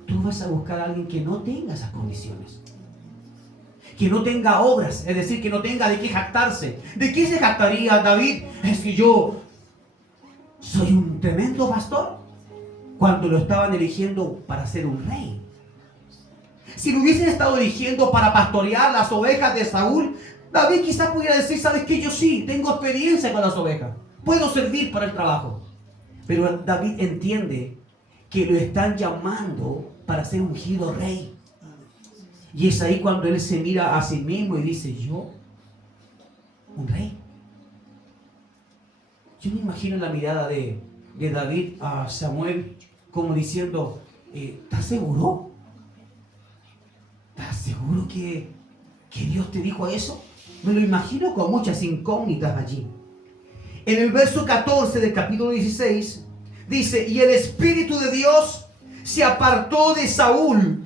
tú vas a buscar a alguien que no tenga esas condiciones, que no tenga obras, es decir, que no tenga de qué jactarse. ¿De qué se jactaría David? Es que yo soy un tremendo pastor, cuando lo estaban eligiendo para ser un rey. Si lo hubiesen estado eligiendo para pastorear las ovejas de Saúl, David quizás pudiera decir, ¿sabes qué? Yo sí, tengo experiencia con las ovejas, puedo servir para el trabajo. Pero David entiende que lo están llamando para ser ungido rey. Y es ahí cuando él se mira a sí mismo y dice, ¿yo? ¿Un rey? Yo me imagino la mirada de David a Samuel como diciendo, ¿estás seguro? ¿Estás seguro que Dios te dijo eso? Me lo imagino con muchas incógnitas allí. En el verso 14 del capítulo 16 dice, y el Espíritu de Dios se apartó de Saúl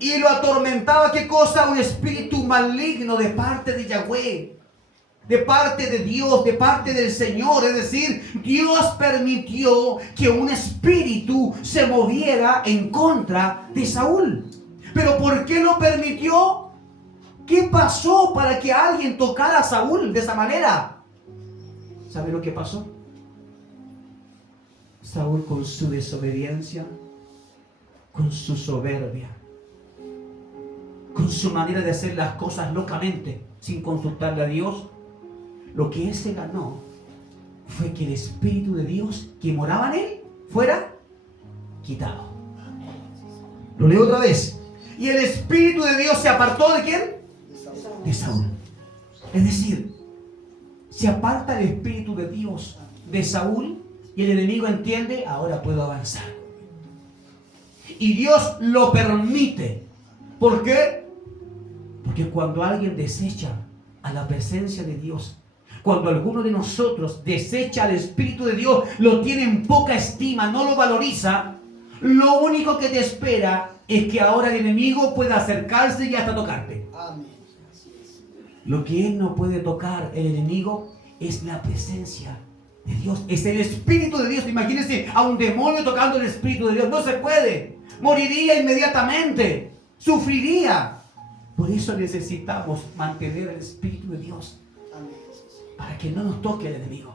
y lo atormentaba. ¿Qué cosa? Un espíritu maligno de parte de Yahweh, de parte de Dios, de parte del Señor. Es decir, Dios permitió que un espíritu se moviera en contra de Saúl. ¿Pero por qué lo permitió? ¿Qué pasó para que alguien tocara a Saúl de esa manera? ¿Sabe lo que pasó? Saúl, con su desobediencia, con su soberbia, con su manera de hacer las cosas locamente, sin consultarle a Dios, lo que él se ganó fue que el Espíritu de Dios que moraba en él fuera quitado. Lo leo otra vez. Y el Espíritu de Dios se apartó ¿de quién? De Saúl. Es decir, se aparta el Espíritu de Dios de Saúl y el enemigo entiende, ahora puedo avanzar. Y Dios lo permite. ¿Por qué? Porque cuando alguien desecha a la presencia de Dios, cuando alguno de nosotros desecha al Espíritu de Dios, lo tiene en poca estima, no lo valoriza, lo único que te espera es que ahora el enemigo pueda acercarse y hasta tocarte. Amén. Lo que él no puede tocar, el enemigo, es la presencia de Dios. Es el Espíritu de Dios. Imagínense a un demonio tocando el Espíritu de Dios. No se puede. Moriría inmediatamente. Sufriría. Por eso necesitamos mantener el Espíritu de Dios. Amén. Para que no nos toque el enemigo.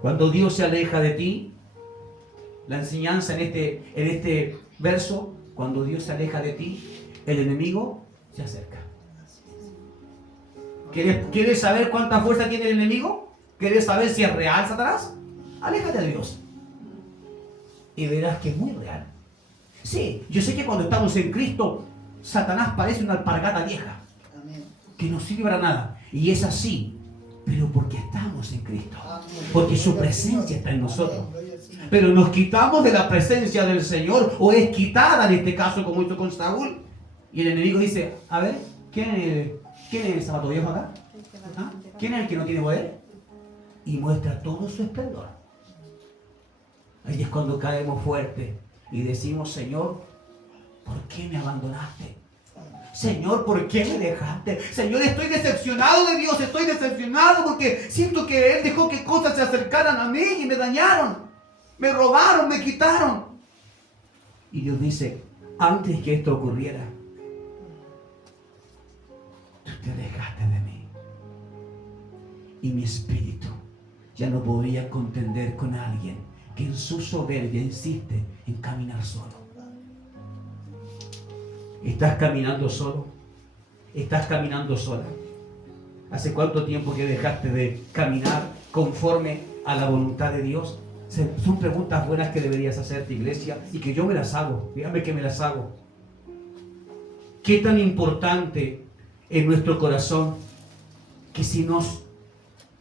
Cuando Dios se aleja de ti, la enseñanza en este verso, cuando Dios se aleja de ti, el enemigo se acerca. ¿Quieres saber cuánta fuerza tiene el enemigo? ¿Quieres saber si es real Satanás? Aléjate de Dios y verás que es muy real. Sí, yo sé que cuando estamos en Cristo, Satanás parece una alpargata vieja. Amén. Que no sirve para nada. Y es así, pero porque estamos en Cristo. Porque su presencia está en nosotros. Pero nos quitamos de la presencia del Señor, o es quitada en este caso, como hizo con Saúl. Y el enemigo dice, a ver, ¿quién es el zapato viejo acá? ¿Ah? ¿Quién es el que no tiene poder? Y muestra todo su esplendor. Ahí es cuando caemos fuerte y decimos, Señor, ¿por qué me abandonaste? Señor, ¿por qué me dejaste? Señor, estoy decepcionado de Dios, estoy decepcionado porque siento que Él dejó que cosas se acercaran a mí y me dañaron, me robaron, me quitaron. Y Dios dice, antes que esto ocurriera, tú te alejaste de mí. Y mi espíritu ya no podía contender con alguien que en su soberbia insiste en caminar solo. ¿Estás caminando solo? ¿Estás caminando sola? ¿Hace cuánto tiempo que dejaste de caminar conforme a la voluntad de Dios? Son preguntas buenas que deberías hacerte, iglesia, y que yo me las hago. Dígame que me las hago. ¿Qué tan importante es nuestro corazón que si nos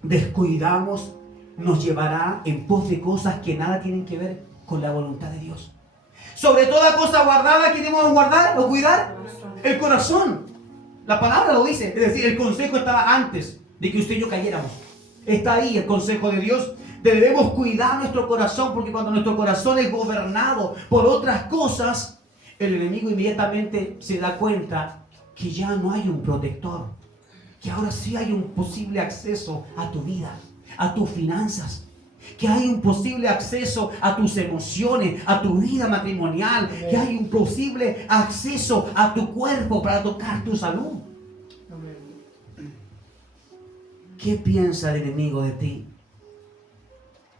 descuidamos nos llevará en pos de cosas que nada tienen que ver con la voluntad de Dios? Sobre toda cosa guardada, ¿qué debemos guardar o cuidar? El corazón. La palabra lo dice. Es decir, el consejo estaba antes de que usted y yo cayéramos. Está ahí el consejo de Dios. Debemos cuidar nuestro corazón, porque cuando nuestro corazón es gobernado por otras cosas, el enemigo inmediatamente se da cuenta que ya no hay un protector, que ahora sí hay un posible acceso a tu vida, a tus finanzas, que hay un posible acceso a tus emociones, a tu vida matrimonial, que hay un posible acceso a tu cuerpo para tocar tu salud. ¿Qué piensa el enemigo de ti?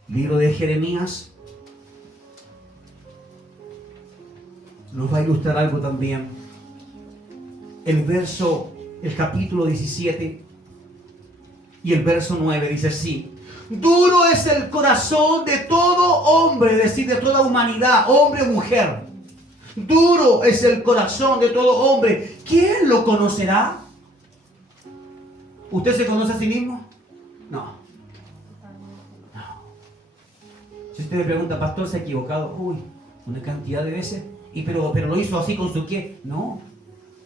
Libro de Jeremías nos va a ilustrar algo también. El capítulo 17 y el verso 9 dice así: duro es el corazón de todo hombre, es decir, de toda humanidad, hombre o mujer. Duro es el corazón de todo hombre. ¿Quién lo conocerá? ¿Usted se conoce a sí mismo? No. Si usted me pregunta, pastor, ¿se ha equivocado? Uy, una cantidad de veces. Pero lo hizo así con su qué. No,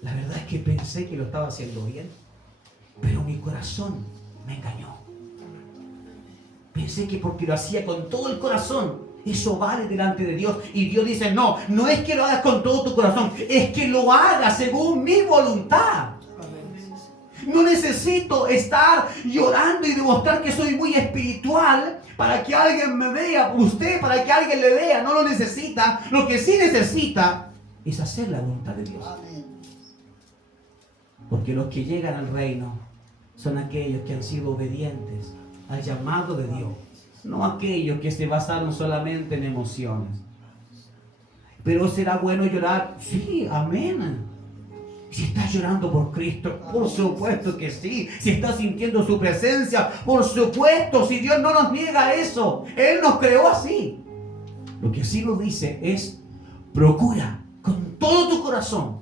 la verdad es que pensé que lo estaba haciendo bien, pero mi corazón me engañó. Pensé que porque lo hacía con todo el corazón, eso vale delante de Dios. Y Dios dice, no es que lo hagas con todo tu corazón, es que lo hagas según mi voluntad. No necesito estar llorando y demostrar que soy muy espiritual para que alguien me vea, usted para que alguien le vea. No lo necesita. Lo que sí necesita es hacer la voluntad de Dios. Porque los que llegan al reino son aquellos que han sido obedientes al llamado de Dios, no aquellos que se basaron solamente en emociones. Pero ¿será bueno llorar? Sí, amén. Si estás llorando por Cristo, por supuesto que sí. Si estás sintiendo su presencia, por supuesto. Si Dios no nos niega eso, Él nos creó así. Lo que sí nos dice es: procura con todo tu corazón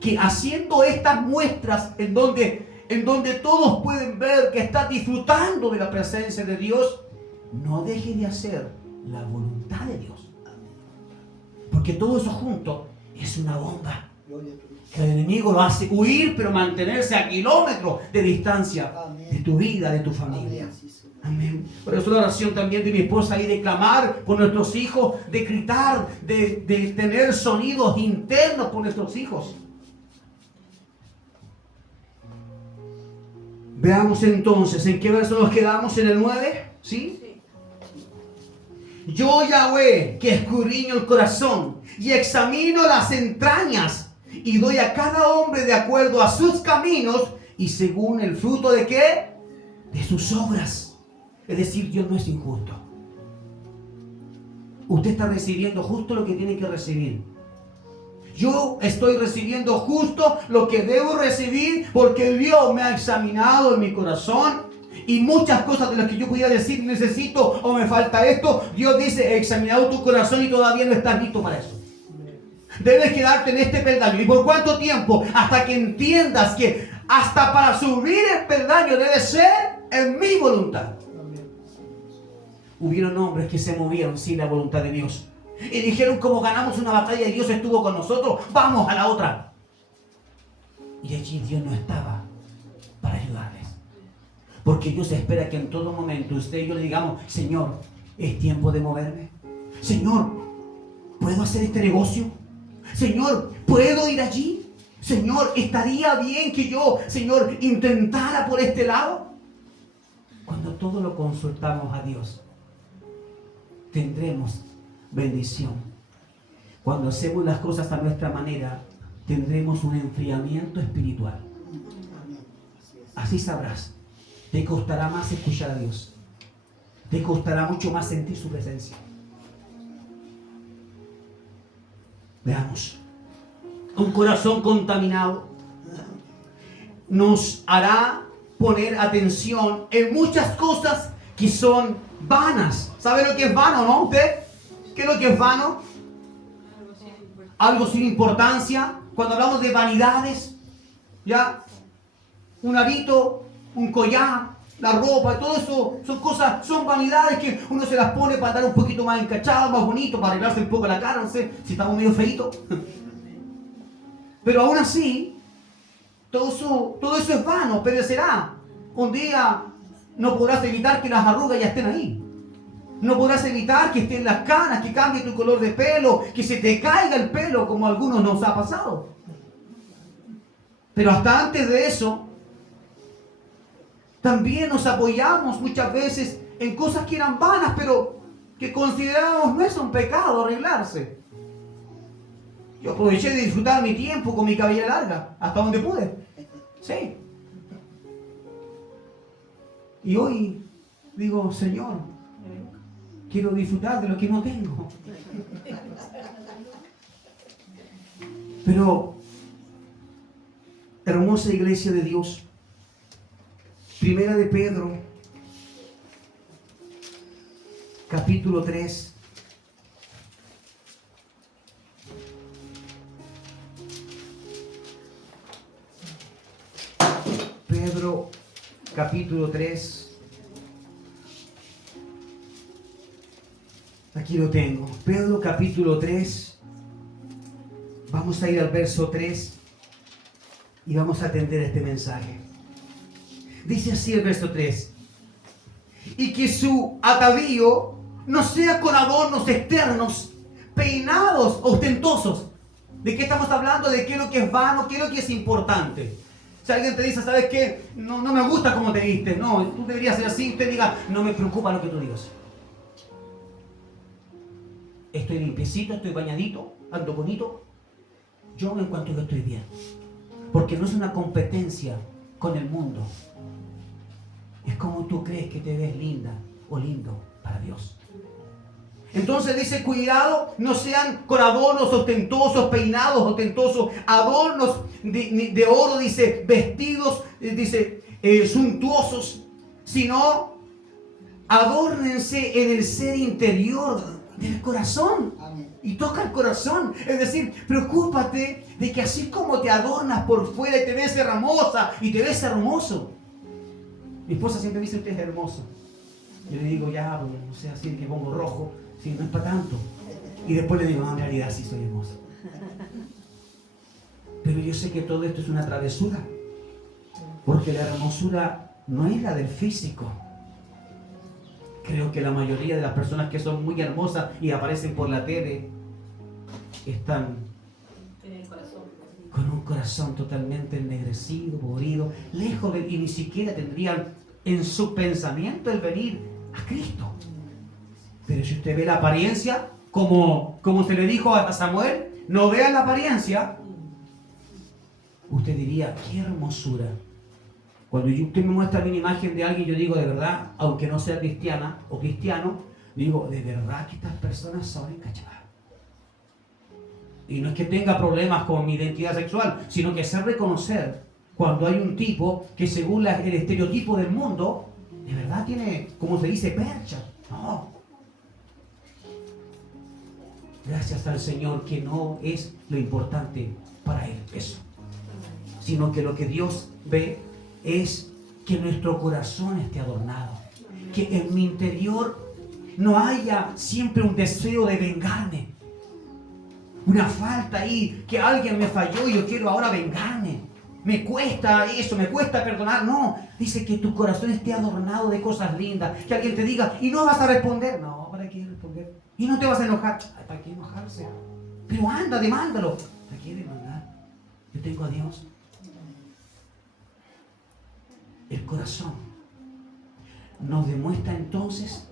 que haciendo estas muestras en donde todos pueden ver que estás disfrutando de la presencia de Dios, no dejes de hacer la voluntad de Dios. Porque todo eso junto es una bomba que el enemigo lo hace huir, pero mantenerse a kilómetros de distancia de tu vida, de tu familia. Amén. Por eso la oración también de mi esposa y de clamar por nuestros hijos, de gritar, de tener sonidos internos por nuestros hijos. Veamos entonces, ¿en qué verso nos quedamos? ¿En el 9? ¿Sí? Yo, Yahweh, que escudriño el corazón y examino las entrañas, y doy a cada hombre de acuerdo a sus caminos y según el fruto de ¿qué? De sus obras. Es decir, Dios no es injusto. Usted está recibiendo justo lo que tiene que recibir. Yo estoy recibiendo justo lo que debo recibir, porque Dios me ha examinado en mi corazón. Y muchas cosas de las que yo podía decir, necesito o me falta esto, Dios dice, he examinado tu corazón y todavía no estás listo para eso. Debes quedarte en este peldaño. ¿Y por cuánto tiempo? Hasta que entiendas que hasta para subir el peldaño debe ser en mi voluntad. Hubieron hombres que se movieron sin la voluntad de Dios y dijeron: como ganamos una batalla y Dios estuvo con nosotros, vamos a la otra. Y allí Dios no estaba para ayudarles, porque Dios espera que en todo momento usted y yo le digamos: Señor, es tiempo de moverme. Señor, ¿puedo hacer este negocio? Señor, ¿puedo ir allí? Señor, ¿estaría bien que yo, Señor, intentara por este lado? Cuando todo lo consultamos a Dios, tendremos bendición. Cuando hacemos las cosas a nuestra manera, tendremos un enfriamiento espiritual. Así sabrás. Te costará más escuchar a Dios. Te costará mucho más sentir su presencia. Veamos. Un corazón contaminado nos hará poner atención en muchas cosas que son vanas. ¿Sabe lo que es vano, no? ¿Usted? ¿Qué es lo que es vano? Algo sin importancia. Cuando hablamos de vanidades, ¿ya? Un arito, un collar, la ropa, todo eso son cosas, son vanidades que uno se las pone para estar un poquito más encachado, más bonito, para arreglarse un poco la cara, no sé, si estamos medio feitos. Pero aún así, todo eso es vano, perecerá. Un día no podrás evitar que las arrugas ya estén ahí. No podrás evitar que estén las canas, que cambie tu color de pelo, que se te caiga el pelo, como a algunos nos ha pasado. Pero hasta antes de eso, también nos apoyamos muchas veces en cosas que eran vanas, pero que consideramos no es un pecado arreglarse. Yo aproveché de disfrutar mi tiempo con mi cabellera larga, hasta donde pude. Sí. Y hoy digo: Señor, quiero disfrutar de lo que no tengo. Pero, hermosa iglesia de Dios, Primera de Pedro, capítulo 3. Pedro, capítulo 3. Aquí lo tengo. Pedro, capítulo 3. Vamos a ir al verso 3 y vamos a atender este mensaje. Dice así el verso 3: y que su atavío no sea con adornos externos, peinados ostentosos. ¿De qué estamos hablando? ¿De qué es lo que es vano? ¿Qué es lo que es importante? Si alguien te dice: ¿sabes qué? No me gusta cómo te viste. No, tú deberías ser así. Usted diga: no me preocupa lo que tú digas. Estoy limpiecito, estoy bañadito, ando bonito. Yo me encuentro que estoy bien. Porque no es una competencia con el mundo. Es como tú crees que te ves linda o lindo para Dios. Entonces dice: cuidado, no sean con adornos ostentosos, peinados ostentosos, adornos de oro, dice, vestidos, dice, suntuosos, sino adórnense en el ser interior del corazón. Y toca el corazón. Es decir, preocúpate de que así como te adornas por fuera y te ves hermosa y te ves hermoso. Mi esposa siempre dice: usted es hermoso. Yo le digo: ya, no sé, así que pongo rojo. Sí, no es para tanto. Y después le digo: no, en realidad sí soy hermoso. Pero yo sé que todo esto es una travesura. Porque la hermosura no es la del físico. Creo que la mayoría de las personas que son muy hermosas y aparecen por la tele están con un corazón totalmente ennegrecido, podrido, lejos de, y ni siquiera tendrían en su pensamiento el venir a Cristo. Pero si usted ve la apariencia, como se le dijo a Samuel, no vean la apariencia, usted diría: qué hermosura. Cuando usted me muestra una imagen de alguien, yo digo: de verdad, aunque no sea cristiana o cristiano, digo: de verdad que estas personas son encachadas. Y no es que tenga problemas con mi identidad sexual, sino que sé reconocer cuando hay un tipo que, según el estereotipo del mundo, de verdad tiene, como se dice, percha. No. Gracias al Señor que no es lo importante para Él eso, sino que lo que Dios ve, es que nuestro corazón esté adornado. Que en mi interior no haya siempre un deseo de vengarme. Una falta ahí, que alguien me falló y yo quiero ahora vengarme. Me cuesta eso, me cuesta perdonar. No, dice que tu corazón esté adornado de cosas lindas. Que alguien te diga, y no vas a responder. No, ¿para qué responder? Y no te vas a enojar. Ay, ¿para qué enojarse? Pero anda, demándalo. ¿Para qué demandar? Yo tengo a Dios. El corazón nos demuestra entonces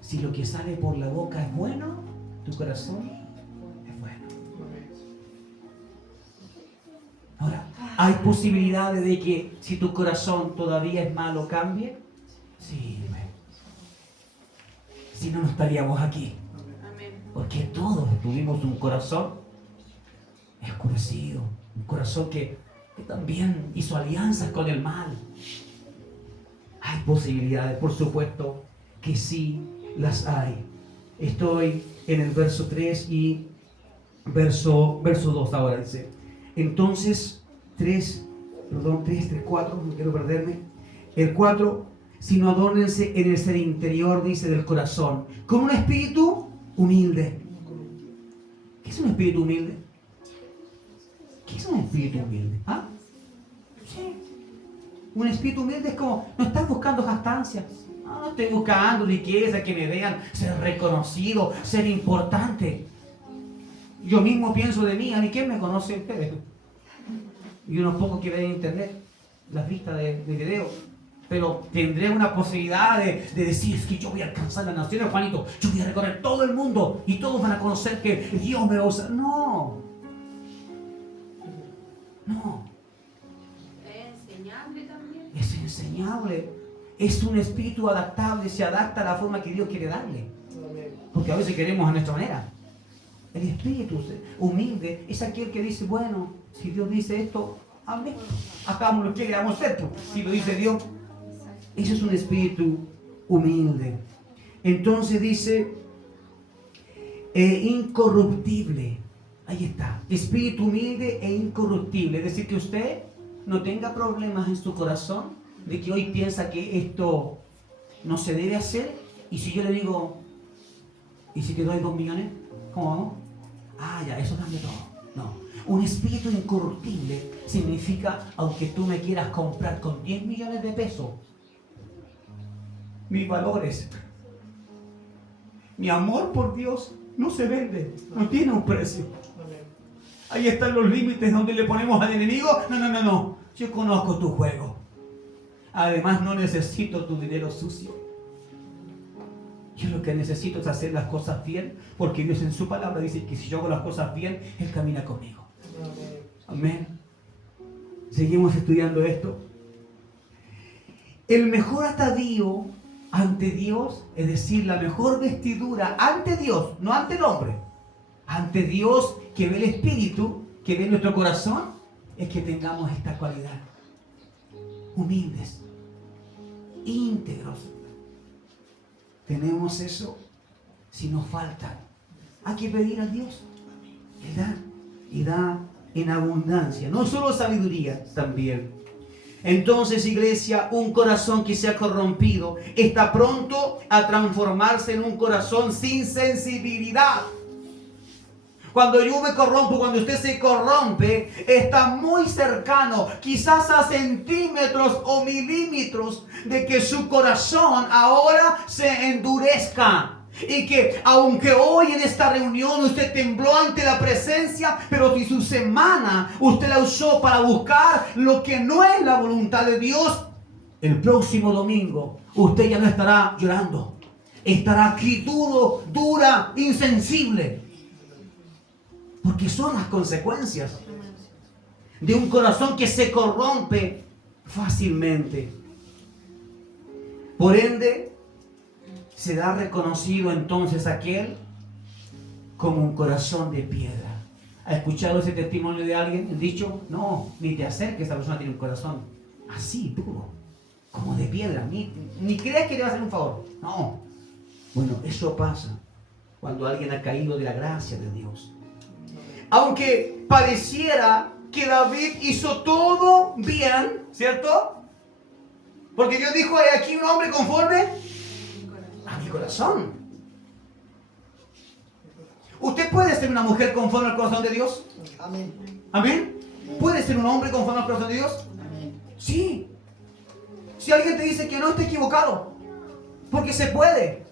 si lo que sale por la boca es bueno, tu corazón es bueno. Ahora, ¿hay posibilidades de que si tu corazón todavía es malo cambie? Sí, si no, no estaríamos aquí. Porque todos tuvimos un corazón escurecido, un corazón que también hizo alianzas con el mal. Hay posibilidades, por supuesto que sí las hay. Estoy en el verso 3 y verso 2 ahora dice. Entonces, 3, 4, no quiero perderme. El 4, sino adórnense en el ser interior, dice, del corazón, con un espíritu humilde. ¿Qué es un espíritu humilde? ¿Qué es un espíritu humilde? ¿Ah? Sí. Un espíritu humilde es como, no estás buscando jactancia. No estoy buscando riqueza, que me vean, ser reconocido, ser importante. Yo mismo pienso de mí, ¿a mí quién me conoce ustedes? Y unos pocos que ven en internet las vistas de video. Pero tendré una posibilidad de decir, es que yo voy a alcanzar las naciones, Juanito, yo voy a recorrer todo el mundo y todos van a conocer que Dios me va a usar. No. No. Es enseñable también. Es enseñable. Es un espíritu adaptable, se adapta a la forma que Dios quiere darle. Porque a veces queremos a nuestra manera. El espíritu humilde es aquel que dice, bueno, si Dios dice esto, amén. Hagamos lo que queramos hacer. Si lo dice Dios. Ese es un espíritu humilde. Entonces dice, incorruptible. Ahí está. Espíritu humilde e incorruptible. Es decir, que usted no tenga problemas en su corazón de que hoy piensa que esto no se debe hacer. Y si yo le digo, ¿y si te doy 2 millones? ¿Cómo vamos? Ah, ya, eso cambia todo. No. Un espíritu incorruptible significa, aunque tú me quieras comprar con 10 millones de pesos, mis valores, mi amor por Dios no se vende, no tiene un precio. Ahí están los límites donde le ponemos al enemigo. No. Yo conozco tu juego. Además, no necesito tu dinero sucio. Yo lo que necesito es hacer las cosas bien, porque Dios en su palabra dice que si yo hago las cosas bien, Él camina conmigo. Amén. Seguimos estudiando esto. El mejor atavío ante Dios, es decir, la mejor vestidura ante Dios, no ante el hombre, ante Dios que ve el espíritu, que ve nuestro corazón, es que tengamos esta cualidad. Humildes, íntegros. Tenemos eso. Si nos falta, hay que pedir a Dios. Y da en abundancia. No solo sabiduría, también. Entonces, iglesia, un corazón que se ha corrompido está pronto a transformarse en un corazón sin sensibilidad. Cuando yo me corrompo, cuando usted se corrompe, está muy cercano, quizás a centímetros o milímetros, de que su corazón ahora se endurezca. Y que aunque hoy en esta reunión usted tembló ante la presencia, pero si su semana usted la usó para buscar lo que no es la voluntad de Dios, el próximo domingo usted ya no estará llorando. Estará aquí duro, dura, insensible. Porque son las consecuencias de un corazón que se corrompe fácilmente. Por ende, será reconocido entonces aquel como un corazón de piedra. ¿Ha escuchado ese testimonio de alguien? ¿Han dicho? No, ni te acerques, esa persona tiene un corazón así, duro, como de piedra. Ni creas que te va a hacer un favor. No. Bueno, eso pasa cuando alguien ha caído de la gracia de Dios. Aunque pareciera que David hizo todo bien, ¿cierto? Porque Dios dijo, hay aquí un hombre conforme a mi corazón. ¿Usted puede ser una mujer conforme al corazón de Dios? Amén. ¿Amén? ¿Puede ser un hombre conforme al corazón de Dios? Amén. Sí. Si alguien te dice que no, está equivocado. Porque se puede.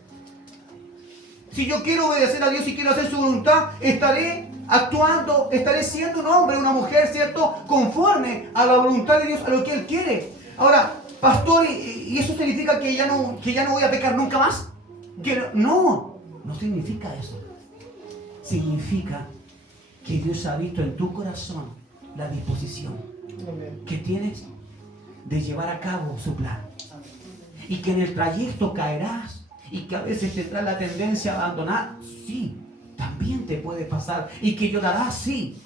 Si yo quiero obedecer a Dios y quiero hacer su voluntad, estaré actuando, estaré siendo un hombre, una mujer, ¿cierto? Conforme a la voluntad de Dios, a lo que Él quiere. Ahora, pastor, ¿y eso significa que ya no voy a pecar nunca más? No significa eso. Significa que Dios ha visto en tu corazón la disposición que tienes de llevar a cabo su plan. Y que en el trayecto caerás y que a veces te trae la tendencia a abandonar. Sí, también te puede pasar. Y que llorarás, sí.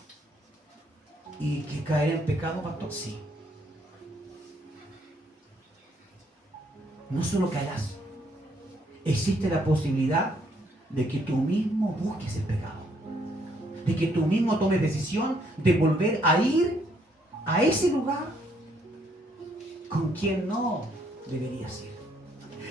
Y que caeré en pecado, pastor, sí. No solo caerás, existe la posibilidad de que tú mismo busques el pecado, de que tú mismo tomes decisión de volver a ir a ese lugar con quien no deberías ir,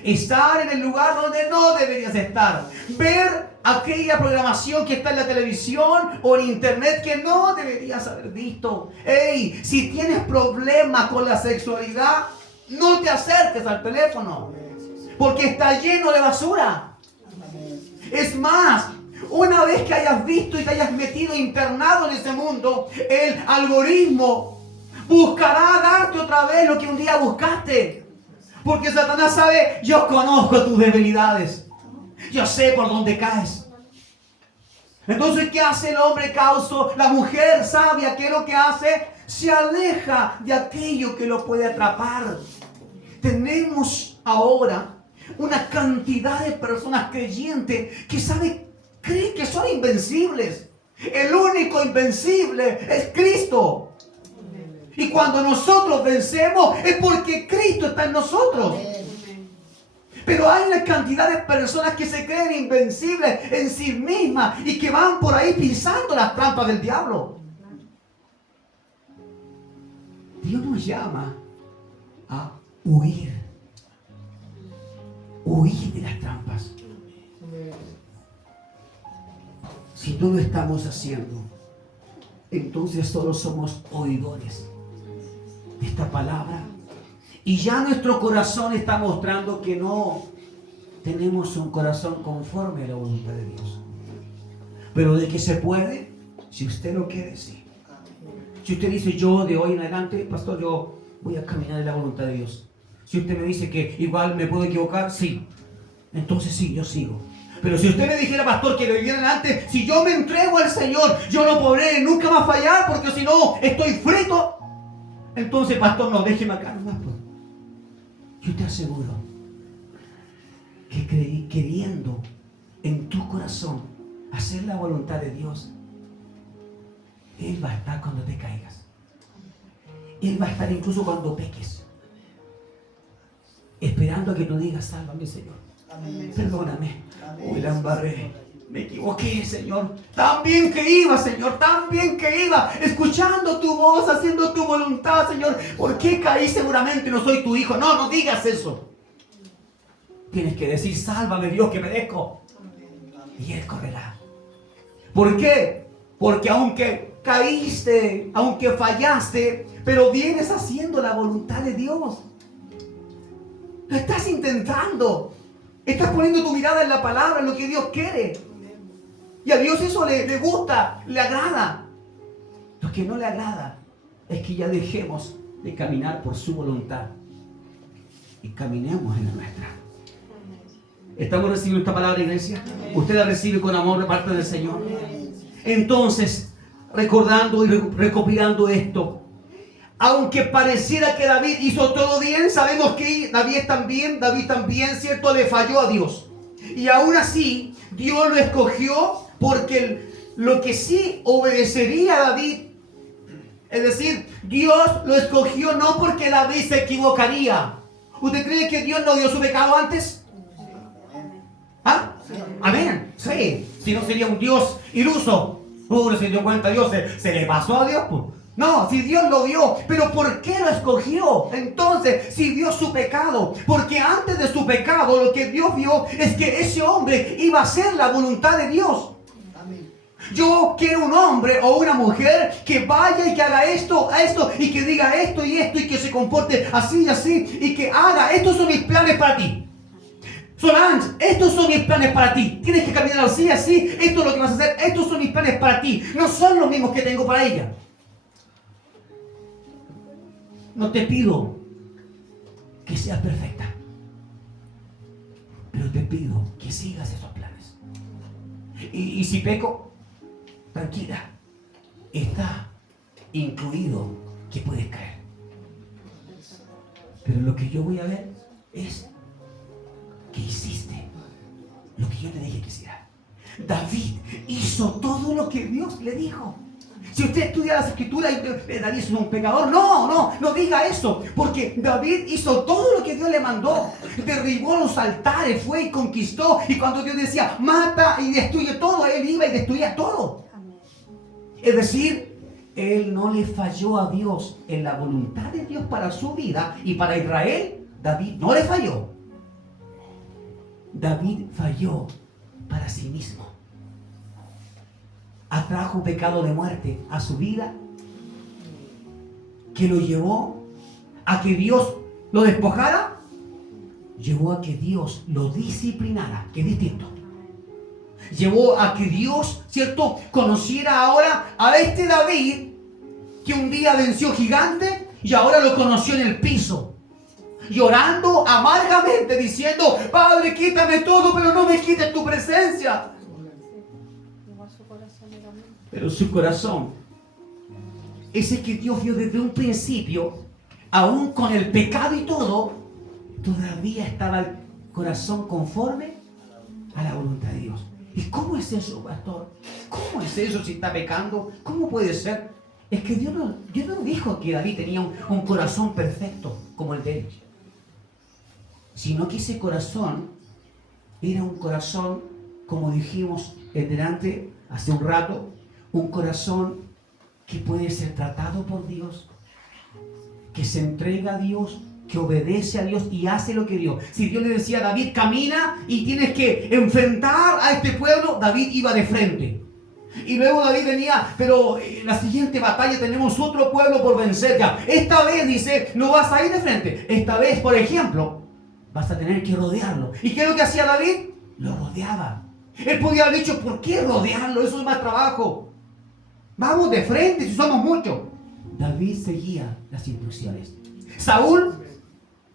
estar en el lugar donde no deberías estar, ver aquella programación que está en la televisión o en internet que no deberías haber visto. Hey, si tienes problemas con la sexualidad, no te acerques al teléfono, porque está lleno de basura. Es más, una vez que hayas visto y te hayas metido internado en ese mundo, el algoritmo buscará darte otra vez lo que un día buscaste. Porque Satanás sabe, yo conozco tus debilidades. Yo sé por dónde caes. Entonces, ¿qué hace el hombre causo? La mujer sabia, ¿qué es lo que hace? Se aleja de aquello que lo puede atrapar. Tenemos ahora una cantidad de personas creyentes que creen que son invencibles. El único invencible es Cristo. Y cuando nosotros vencemos es porque Cristo está en nosotros. Pero hay una cantidad de personas que se creen invencibles en sí mismas y que van por ahí pisando las trampas del diablo. Dios nos llama a huir de las trampas. Si no lo estamos haciendo, entonces solo somos oidores de esta palabra y ya nuestro corazón está mostrando que no tenemos un corazón conforme a la voluntad de Dios. Pero de que se puede, si usted lo quiere, sí. Si usted dice, yo de hoy en adelante, pastor, yo voy a caminar en la voluntad de Dios. Si usted me dice que igual me puedo equivocar, sí. Entonces sí, yo sigo. Pero si usted me dijera, pastor, que de hoy en adelante, si yo me entrego al Señor, yo no podré nunca más fallar, porque si no, estoy frito. Entonces, pastor, no, déjeme acá nomás, pues. Yo te aseguro que queriendo en tu corazón hacer la voluntad de Dios, Él va a estar cuando te caigas. Él va a estar incluso cuando peques, esperando a que tú digas, sálvame, Señor. Amén. Perdóname. Hoy la embarré. Me equivoqué, Señor. Tan bien que iba, Señor. Tan bien que iba. Escuchando tu voz, haciendo tu voluntad, Señor. ¿Por qué caí? Seguramente no soy tu hijo. No digas eso. Tienes que decir, sálvame, Dios, que merezco. Y Él correrá. ¿Por qué? Porque aunque caíste, aunque fallaste, pero vienes haciendo la voluntad de Dios. Lo estás intentando. Estás poniendo tu mirada en la palabra, en lo que Dios quiere. Y a Dios eso le gusta, le agrada. Lo que no le agrada es que ya dejemos de caminar por su voluntad y caminemos en la nuestra. ¿Estamos recibiendo esta palabra, iglesia? ¿Usted la recibe con amor de parte del Señor? Entonces, recordando y recopilando esto, aunque pareciera que David hizo todo bien, sabemos que David también, ¿cierto?, le falló a Dios. Y aún así, Dios lo escogió porque lo que sí obedecería a David, es decir, Dios lo escogió no porque David se equivocaría. ¿Usted cree que Dios no dio su pecado antes? ¿Ah? Amén. Sí. Si no sería un Dios iluso. Se dio cuenta Dios, se le pasó a Dios, pues. No, si Dios lo vio, pero ¿por qué lo escogió? Entonces, si vio su pecado, porque antes de su pecado lo que Dios vio es que ese hombre iba a hacer la voluntad de Dios. Amén. Yo quiero un hombre o una mujer que vaya y que haga esto, y que diga esto y esto y que se comporte así y así y que haga, estos son mis planes para ti. Solange, estos son mis planes para ti. Tienes que caminar así, así, esto es lo que vas a hacer, estos son mis planes para ti. No son los mismos que tengo para ella. No te pido que seas perfecta, pero te pido que sigas esos planes. Y si peco, tranquila, está incluido que puedes caer. Pero lo que yo voy a ver es que hiciste lo que yo te dije que hiciera. David hizo todo lo que Dios le dijo. Si usted estudia las escrituras y David es un pecador, no diga eso, porque David hizo todo lo que Dios le mandó. Derribó los altares, fue y conquistó, y cuando Dios decía mata y destruye todo, él iba y destruía todo. Es decir, él no le falló a Dios en la voluntad de Dios para su vida y para Israel. David no le falló. David falló para sí mismo. Atrajo pecado de muerte a su vida, que lo llevó a que Dios lo despojara, llevó a que Dios lo disciplinara, que es distinto. Llevó a que Dios, ¿cierto?, conociera ahora a este David que un día venció gigante y ahora lo conoció en el piso, llorando amargamente, diciendo: Padre, quítame todo, pero no me quites tu presencia. Pero su corazón, ese que Dios vio desde un principio, aún con el pecado y todo, todavía estaba el corazón conforme a la voluntad de Dios. ¿Y cómo es eso, pastor? ¿Cómo es eso si está pecando? ¿Cómo puede ser? Es que Dios no dijo que David tenía un corazón perfecto como el de él, sino que ese corazón era un corazón, como dijimos delante hace un rato, un corazón que puede ser tratado por Dios, que se entrega a Dios, que obedece a Dios y hace lo que Dios. Si Dios le decía a David: camina y tienes que enfrentar a este pueblo, David iba de frente. Y luego David venía: pero en la siguiente batalla tenemos otro pueblo por vencer ya. Esta vez, dice, no vas a ir de frente. Esta vez, por ejemplo, vas a tener que rodearlo. ¿Y qué es lo que hacía David? Lo rodeaba. Él podía haber dicho: ¿por qué rodearlo? Eso es más trabajo. Vamos de frente si somos muchos. David seguía las instrucciones. Saúl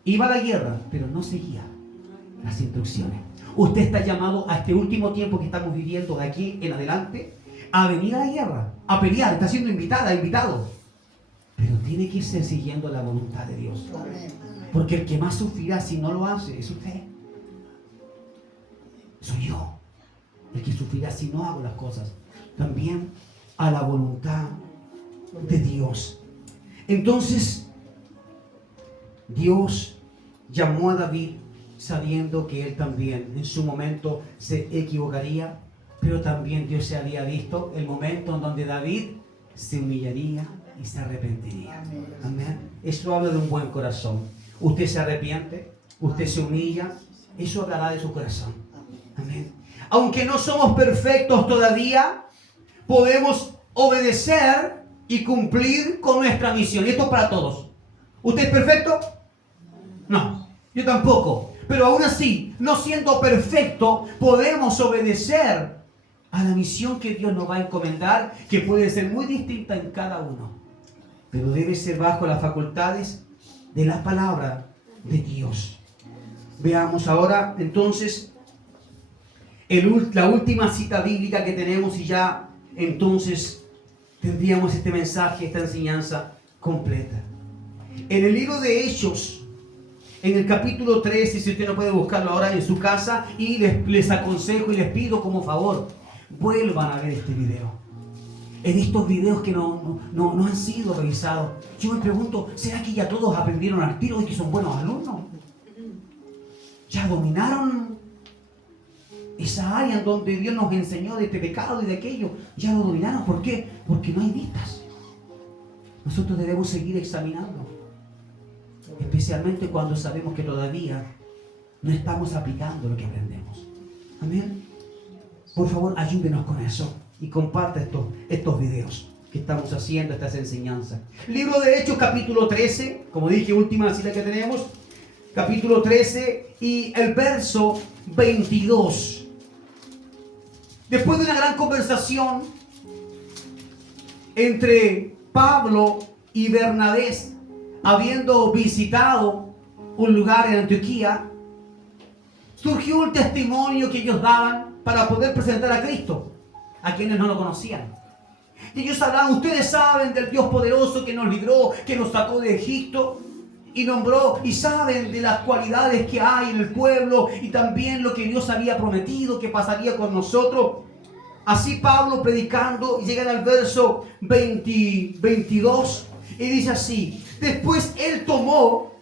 iba a la guerra, pero no seguía las instrucciones. Usted está llamado a este último tiempo que estamos viviendo de aquí en adelante a venir a la guerra, a pelear. Está siendo invitado. Pero tiene que ser siguiendo la voluntad de Dios. Porque el que más sufrirá si no lo hace es usted. Soy yo el que sufrirá si no hago las cosas. También a la voluntad de Dios. Entonces, Dios llamó a David sabiendo que él también en su momento se equivocaría, pero también Dios se había visto el momento en donde David se humillaría y se arrepentiría. Amén. Eso habla de un buen corazón. Usted se arrepiente, usted se humilla, eso hablará de su corazón. Amén. Aunque no somos perfectos todavía, podemos obedecer y cumplir con nuestra misión. Y esto es para todos. ¿Usted es perfecto? No, yo tampoco. Pero aún así, no siendo perfecto, podemos obedecer a la misión que Dios nos va a encomendar, que puede ser muy distinta en cada uno. Pero debe ser bajo las facultades de la palabra de Dios. Veamos ahora, entonces, la última cita bíblica que tenemos y ya entonces tendríamos este mensaje, esta enseñanza completa. En el libro de Hechos, en el capítulo 13, si usted no puede buscarlo ahora en su casa, y les aconsejo y les pido como favor, vuelvan a ver este video. En estos videos que no han sido revisados, yo me pregunto, ¿será que ya todos aprendieron al tiro y que son buenos alumnos? ¿Ya dominaron esa área en donde Dios nos enseñó de este pecado y de aquello? Ya lo dominaron. ¿Por qué? Porque no hay vistas. nosotros debemos seguir examinando, especialmente cuando sabemos que todavía no estamos aplicando lo que aprendemos. Amén. Por favor, ayúdenos con eso y comparte estos videos que estamos haciendo, estas enseñanzas. Libro de Hechos, capítulo 13, como dije, última cita que tenemos, capítulo 13 y el verso 22. Después de una gran conversación entre Pablo y Bernabé, habiendo visitado un lugar en Antioquía, surgió un testimonio que ellos daban para poder presentar a Cristo a quienes no lo conocían. Y ellos hablaban: ustedes saben del Dios poderoso que nos libró, que nos sacó de Egipto y nombró, y saben de las cualidades que hay en el pueblo y también lo que Dios había prometido que pasaría con nosotros. Así Pablo predicando, y llegan al verso 22 y dice así: después él tomó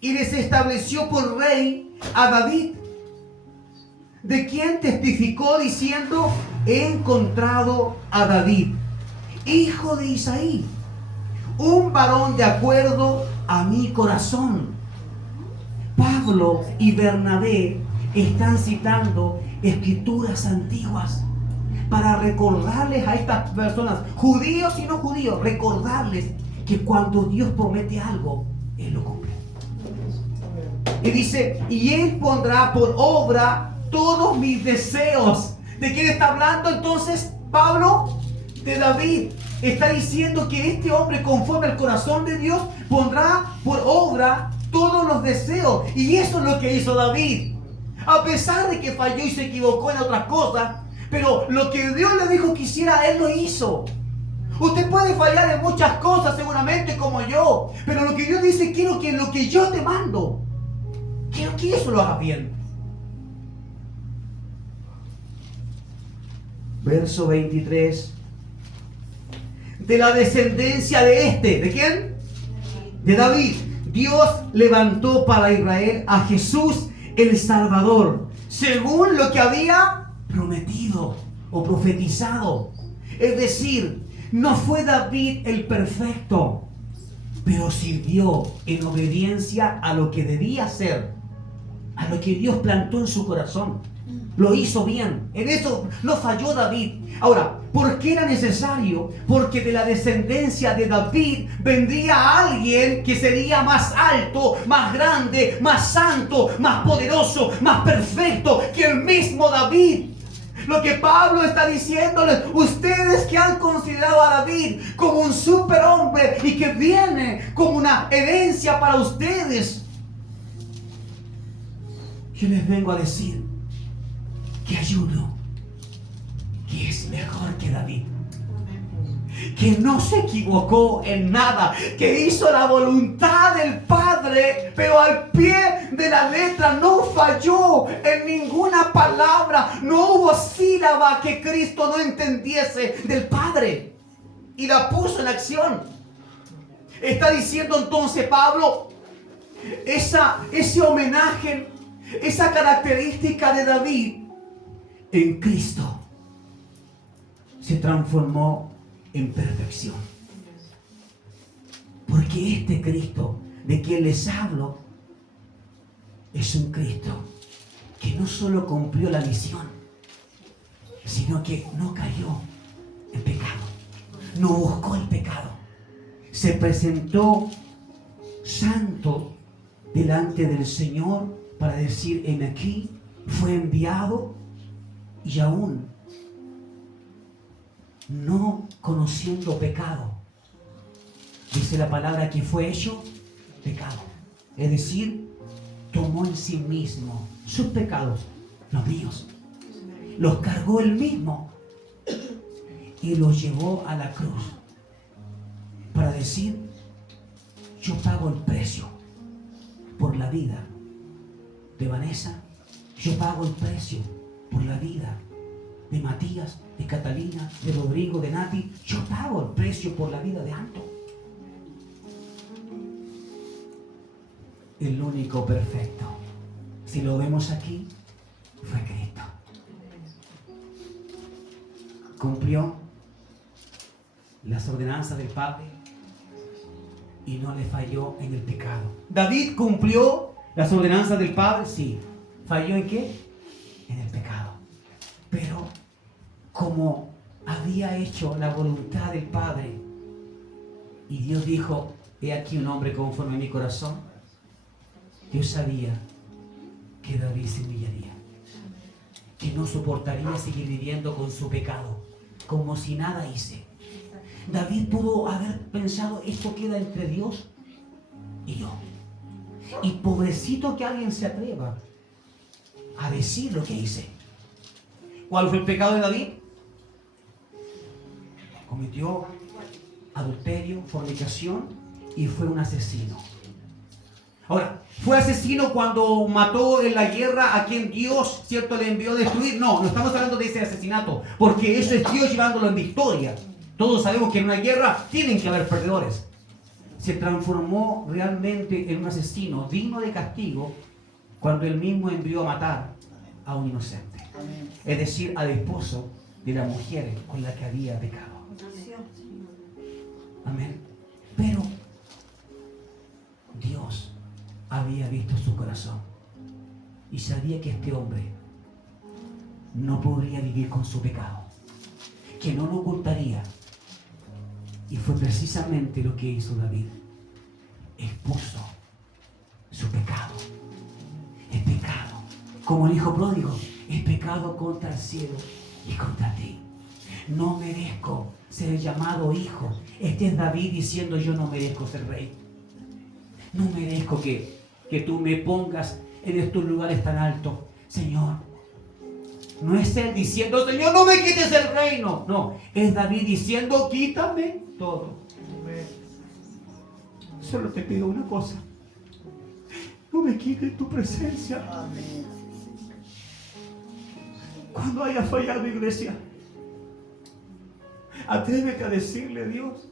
y les estableció por rey a David, de quien testificó diciendo: he encontrado a David, hijo de Isaí, un varón de acuerdo a mi corazón. Pablo y Bernabé están citando escrituras antiguas para recordarles a estas personas, judíos y no judíos, recordarles que cuando Dios promete algo, Él lo cumple. Y dice: y Él pondrá por obra todos mis deseos. ¿De quién está hablando entonces Pablo? De David. Está diciendo que este hombre, conforme al corazón de Dios, pondrá por obra todos los deseos. Y eso es lo que hizo David. A pesar de que falló y se equivocó en otras cosas, pero lo que Dios le dijo que hiciera, Él lo hizo. Usted puede fallar en muchas cosas seguramente como yo, pero lo que Dios dice: quiero que lo que yo te mando, quiero que eso lo hagas bien. Verso 23. De la descendencia de este, ¿de quién? De David. Dios levantó para Israel a Jesús el Salvador, según lo que había prometido o profetizado. Es decir, no fue David el perfecto, pero sirvió en obediencia a lo que debía hacer, a lo que Dios plantó en su corazón. Lo hizo bien. En eso no falló David. Ahora, ¿por qué era necesario? Porque de la descendencia de David vendría alguien que sería más alto, más grande, más santo, más poderoso, más perfecto que el mismo David. Lo que Pablo está diciéndoles: ustedes que han considerado a David como un superhombre y que viene como una herencia para ustedes, yo les vengo a decir que hay uno que es mejor que David, que no se equivocó en nada, que hizo la voluntad del Padre, pero al pie de la letra, no falló en ninguna palabra, no hubo sílaba que Cristo no entendiese del Padre, y la puso en acción. Está diciendo entonces Pablo, ese homenaje, esa característica de David en Cristo se transformó en perfección. Porque este Cristo de quien les hablo es un Cristo que no solo cumplió la misión, sino que no cayó en pecado, no buscó el pecado, se presentó santo delante del Señor para decir: heme aquí, fue enviado, y aún no conociendo pecado, dice la palabra que fue hecho pecado. Es decir, tomó en sí mismo sus pecados, los míos, los cargó él mismo y los llevó a la cruz para decir: yo pago el precio por la vida de Vanessa, yo pago el precio por la vida de Matías, de Catalina, de Rodrigo, de Nati, yo pago el precio por la vida de Anto. El único perfecto, si lo vemos aquí, fue Cristo. Cumplió las ordenanzas del Padre, y no le falló en el pecado. David cumplió las ordenanzas del Padre, sí. ¿Falló en qué? En el pecado. Pero como había hecho la voluntad del Padre, y Dios dijo, he aquí un hombre conforme a mi corazón, Dios sabía que David se humillaría, que no soportaría seguir viviendo con su pecado, como si nada hice. David pudo haber pensado, esto queda entre Dios y yo. Y pobrecito que alguien se atreva a decir lo que hice. ¿Cuál fue el pecado de David? Cometió adulterio, fornicación y fue un asesino. Ahora, ¿fue asesino cuando mató en la guerra a quien Dios, cierto, le envió a destruir? No estamos hablando de ese asesinato, porque eso es Dios llevándolo en victoria. Todos sabemos que en una guerra tienen que haber perdedores. Se transformó realmente en un asesino digno de castigo cuando él mismo envió a matar a un inocente. Es decir, al esposo de la mujer con la que había pecado. Amén. Pero Dios había visto su corazón y sabía que este hombre no podría vivir con su pecado, que no lo ocultaría. Y fue precisamente lo que hizo David. Expuso su pecado. Es pecado. Como el hijo pródigo, es pecado contra el cielo y contra ti. No merezco ser llamado hijo. Este es David diciendo, yo no merezco ser rey. No merezco que tú me pongas en estos lugares tan altos. Señor, no es él diciendo, Señor, no me quites el reino. No, es David diciendo, quítame todo. Solo te pido una cosa. No me quites tu presencia. Cuando haya fallado, iglesia, atrévete a decirle a Dios,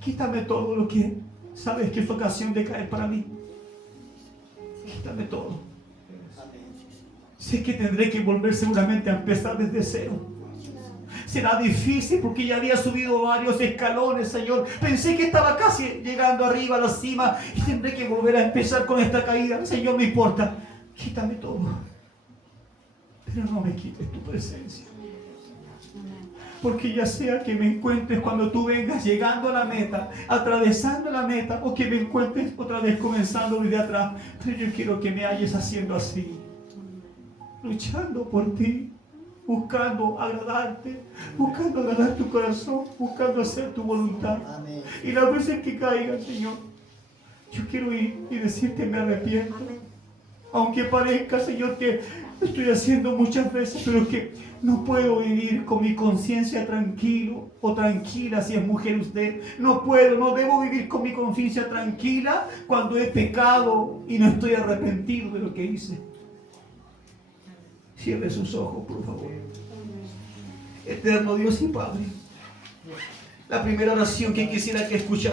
quítame todo lo que sabes que es ocasión de caer para mí. Quítame todo. Sé que tendré que volver seguramente a empezar desde cero. Será difícil porque ya había subido varios escalones, Señor. Pensé que estaba casi llegando arriba a la cima y tendré que volver a empezar con esta caída. Señor, no importa. Quítame todo. Pero no me quites tu presencia. Porque ya sea que me encuentres cuando tú vengas llegando a la meta, atravesando la meta, o que me encuentres otra vez comenzando desde atrás. Pero yo quiero que me halles haciendo así. Luchando por ti. Buscando agradarte, buscando agradar tu corazón, buscando hacer tu voluntad. Amén. Y las veces que caiga, Señor, yo quiero ir y decirte me arrepiento. Amén. Aunque parezca, Señor, que lo estoy haciendo muchas veces, pero que no puedo vivir con mi conciencia tranquilo o tranquila si es mujer usted. No puedo, no debo vivir con mi conciencia tranquila cuando he pecado y no estoy arrepentido de lo que hice. Cierre sus ojos, por favor. Eterno Dios y Padre, la primera oración que quisiera que escuchara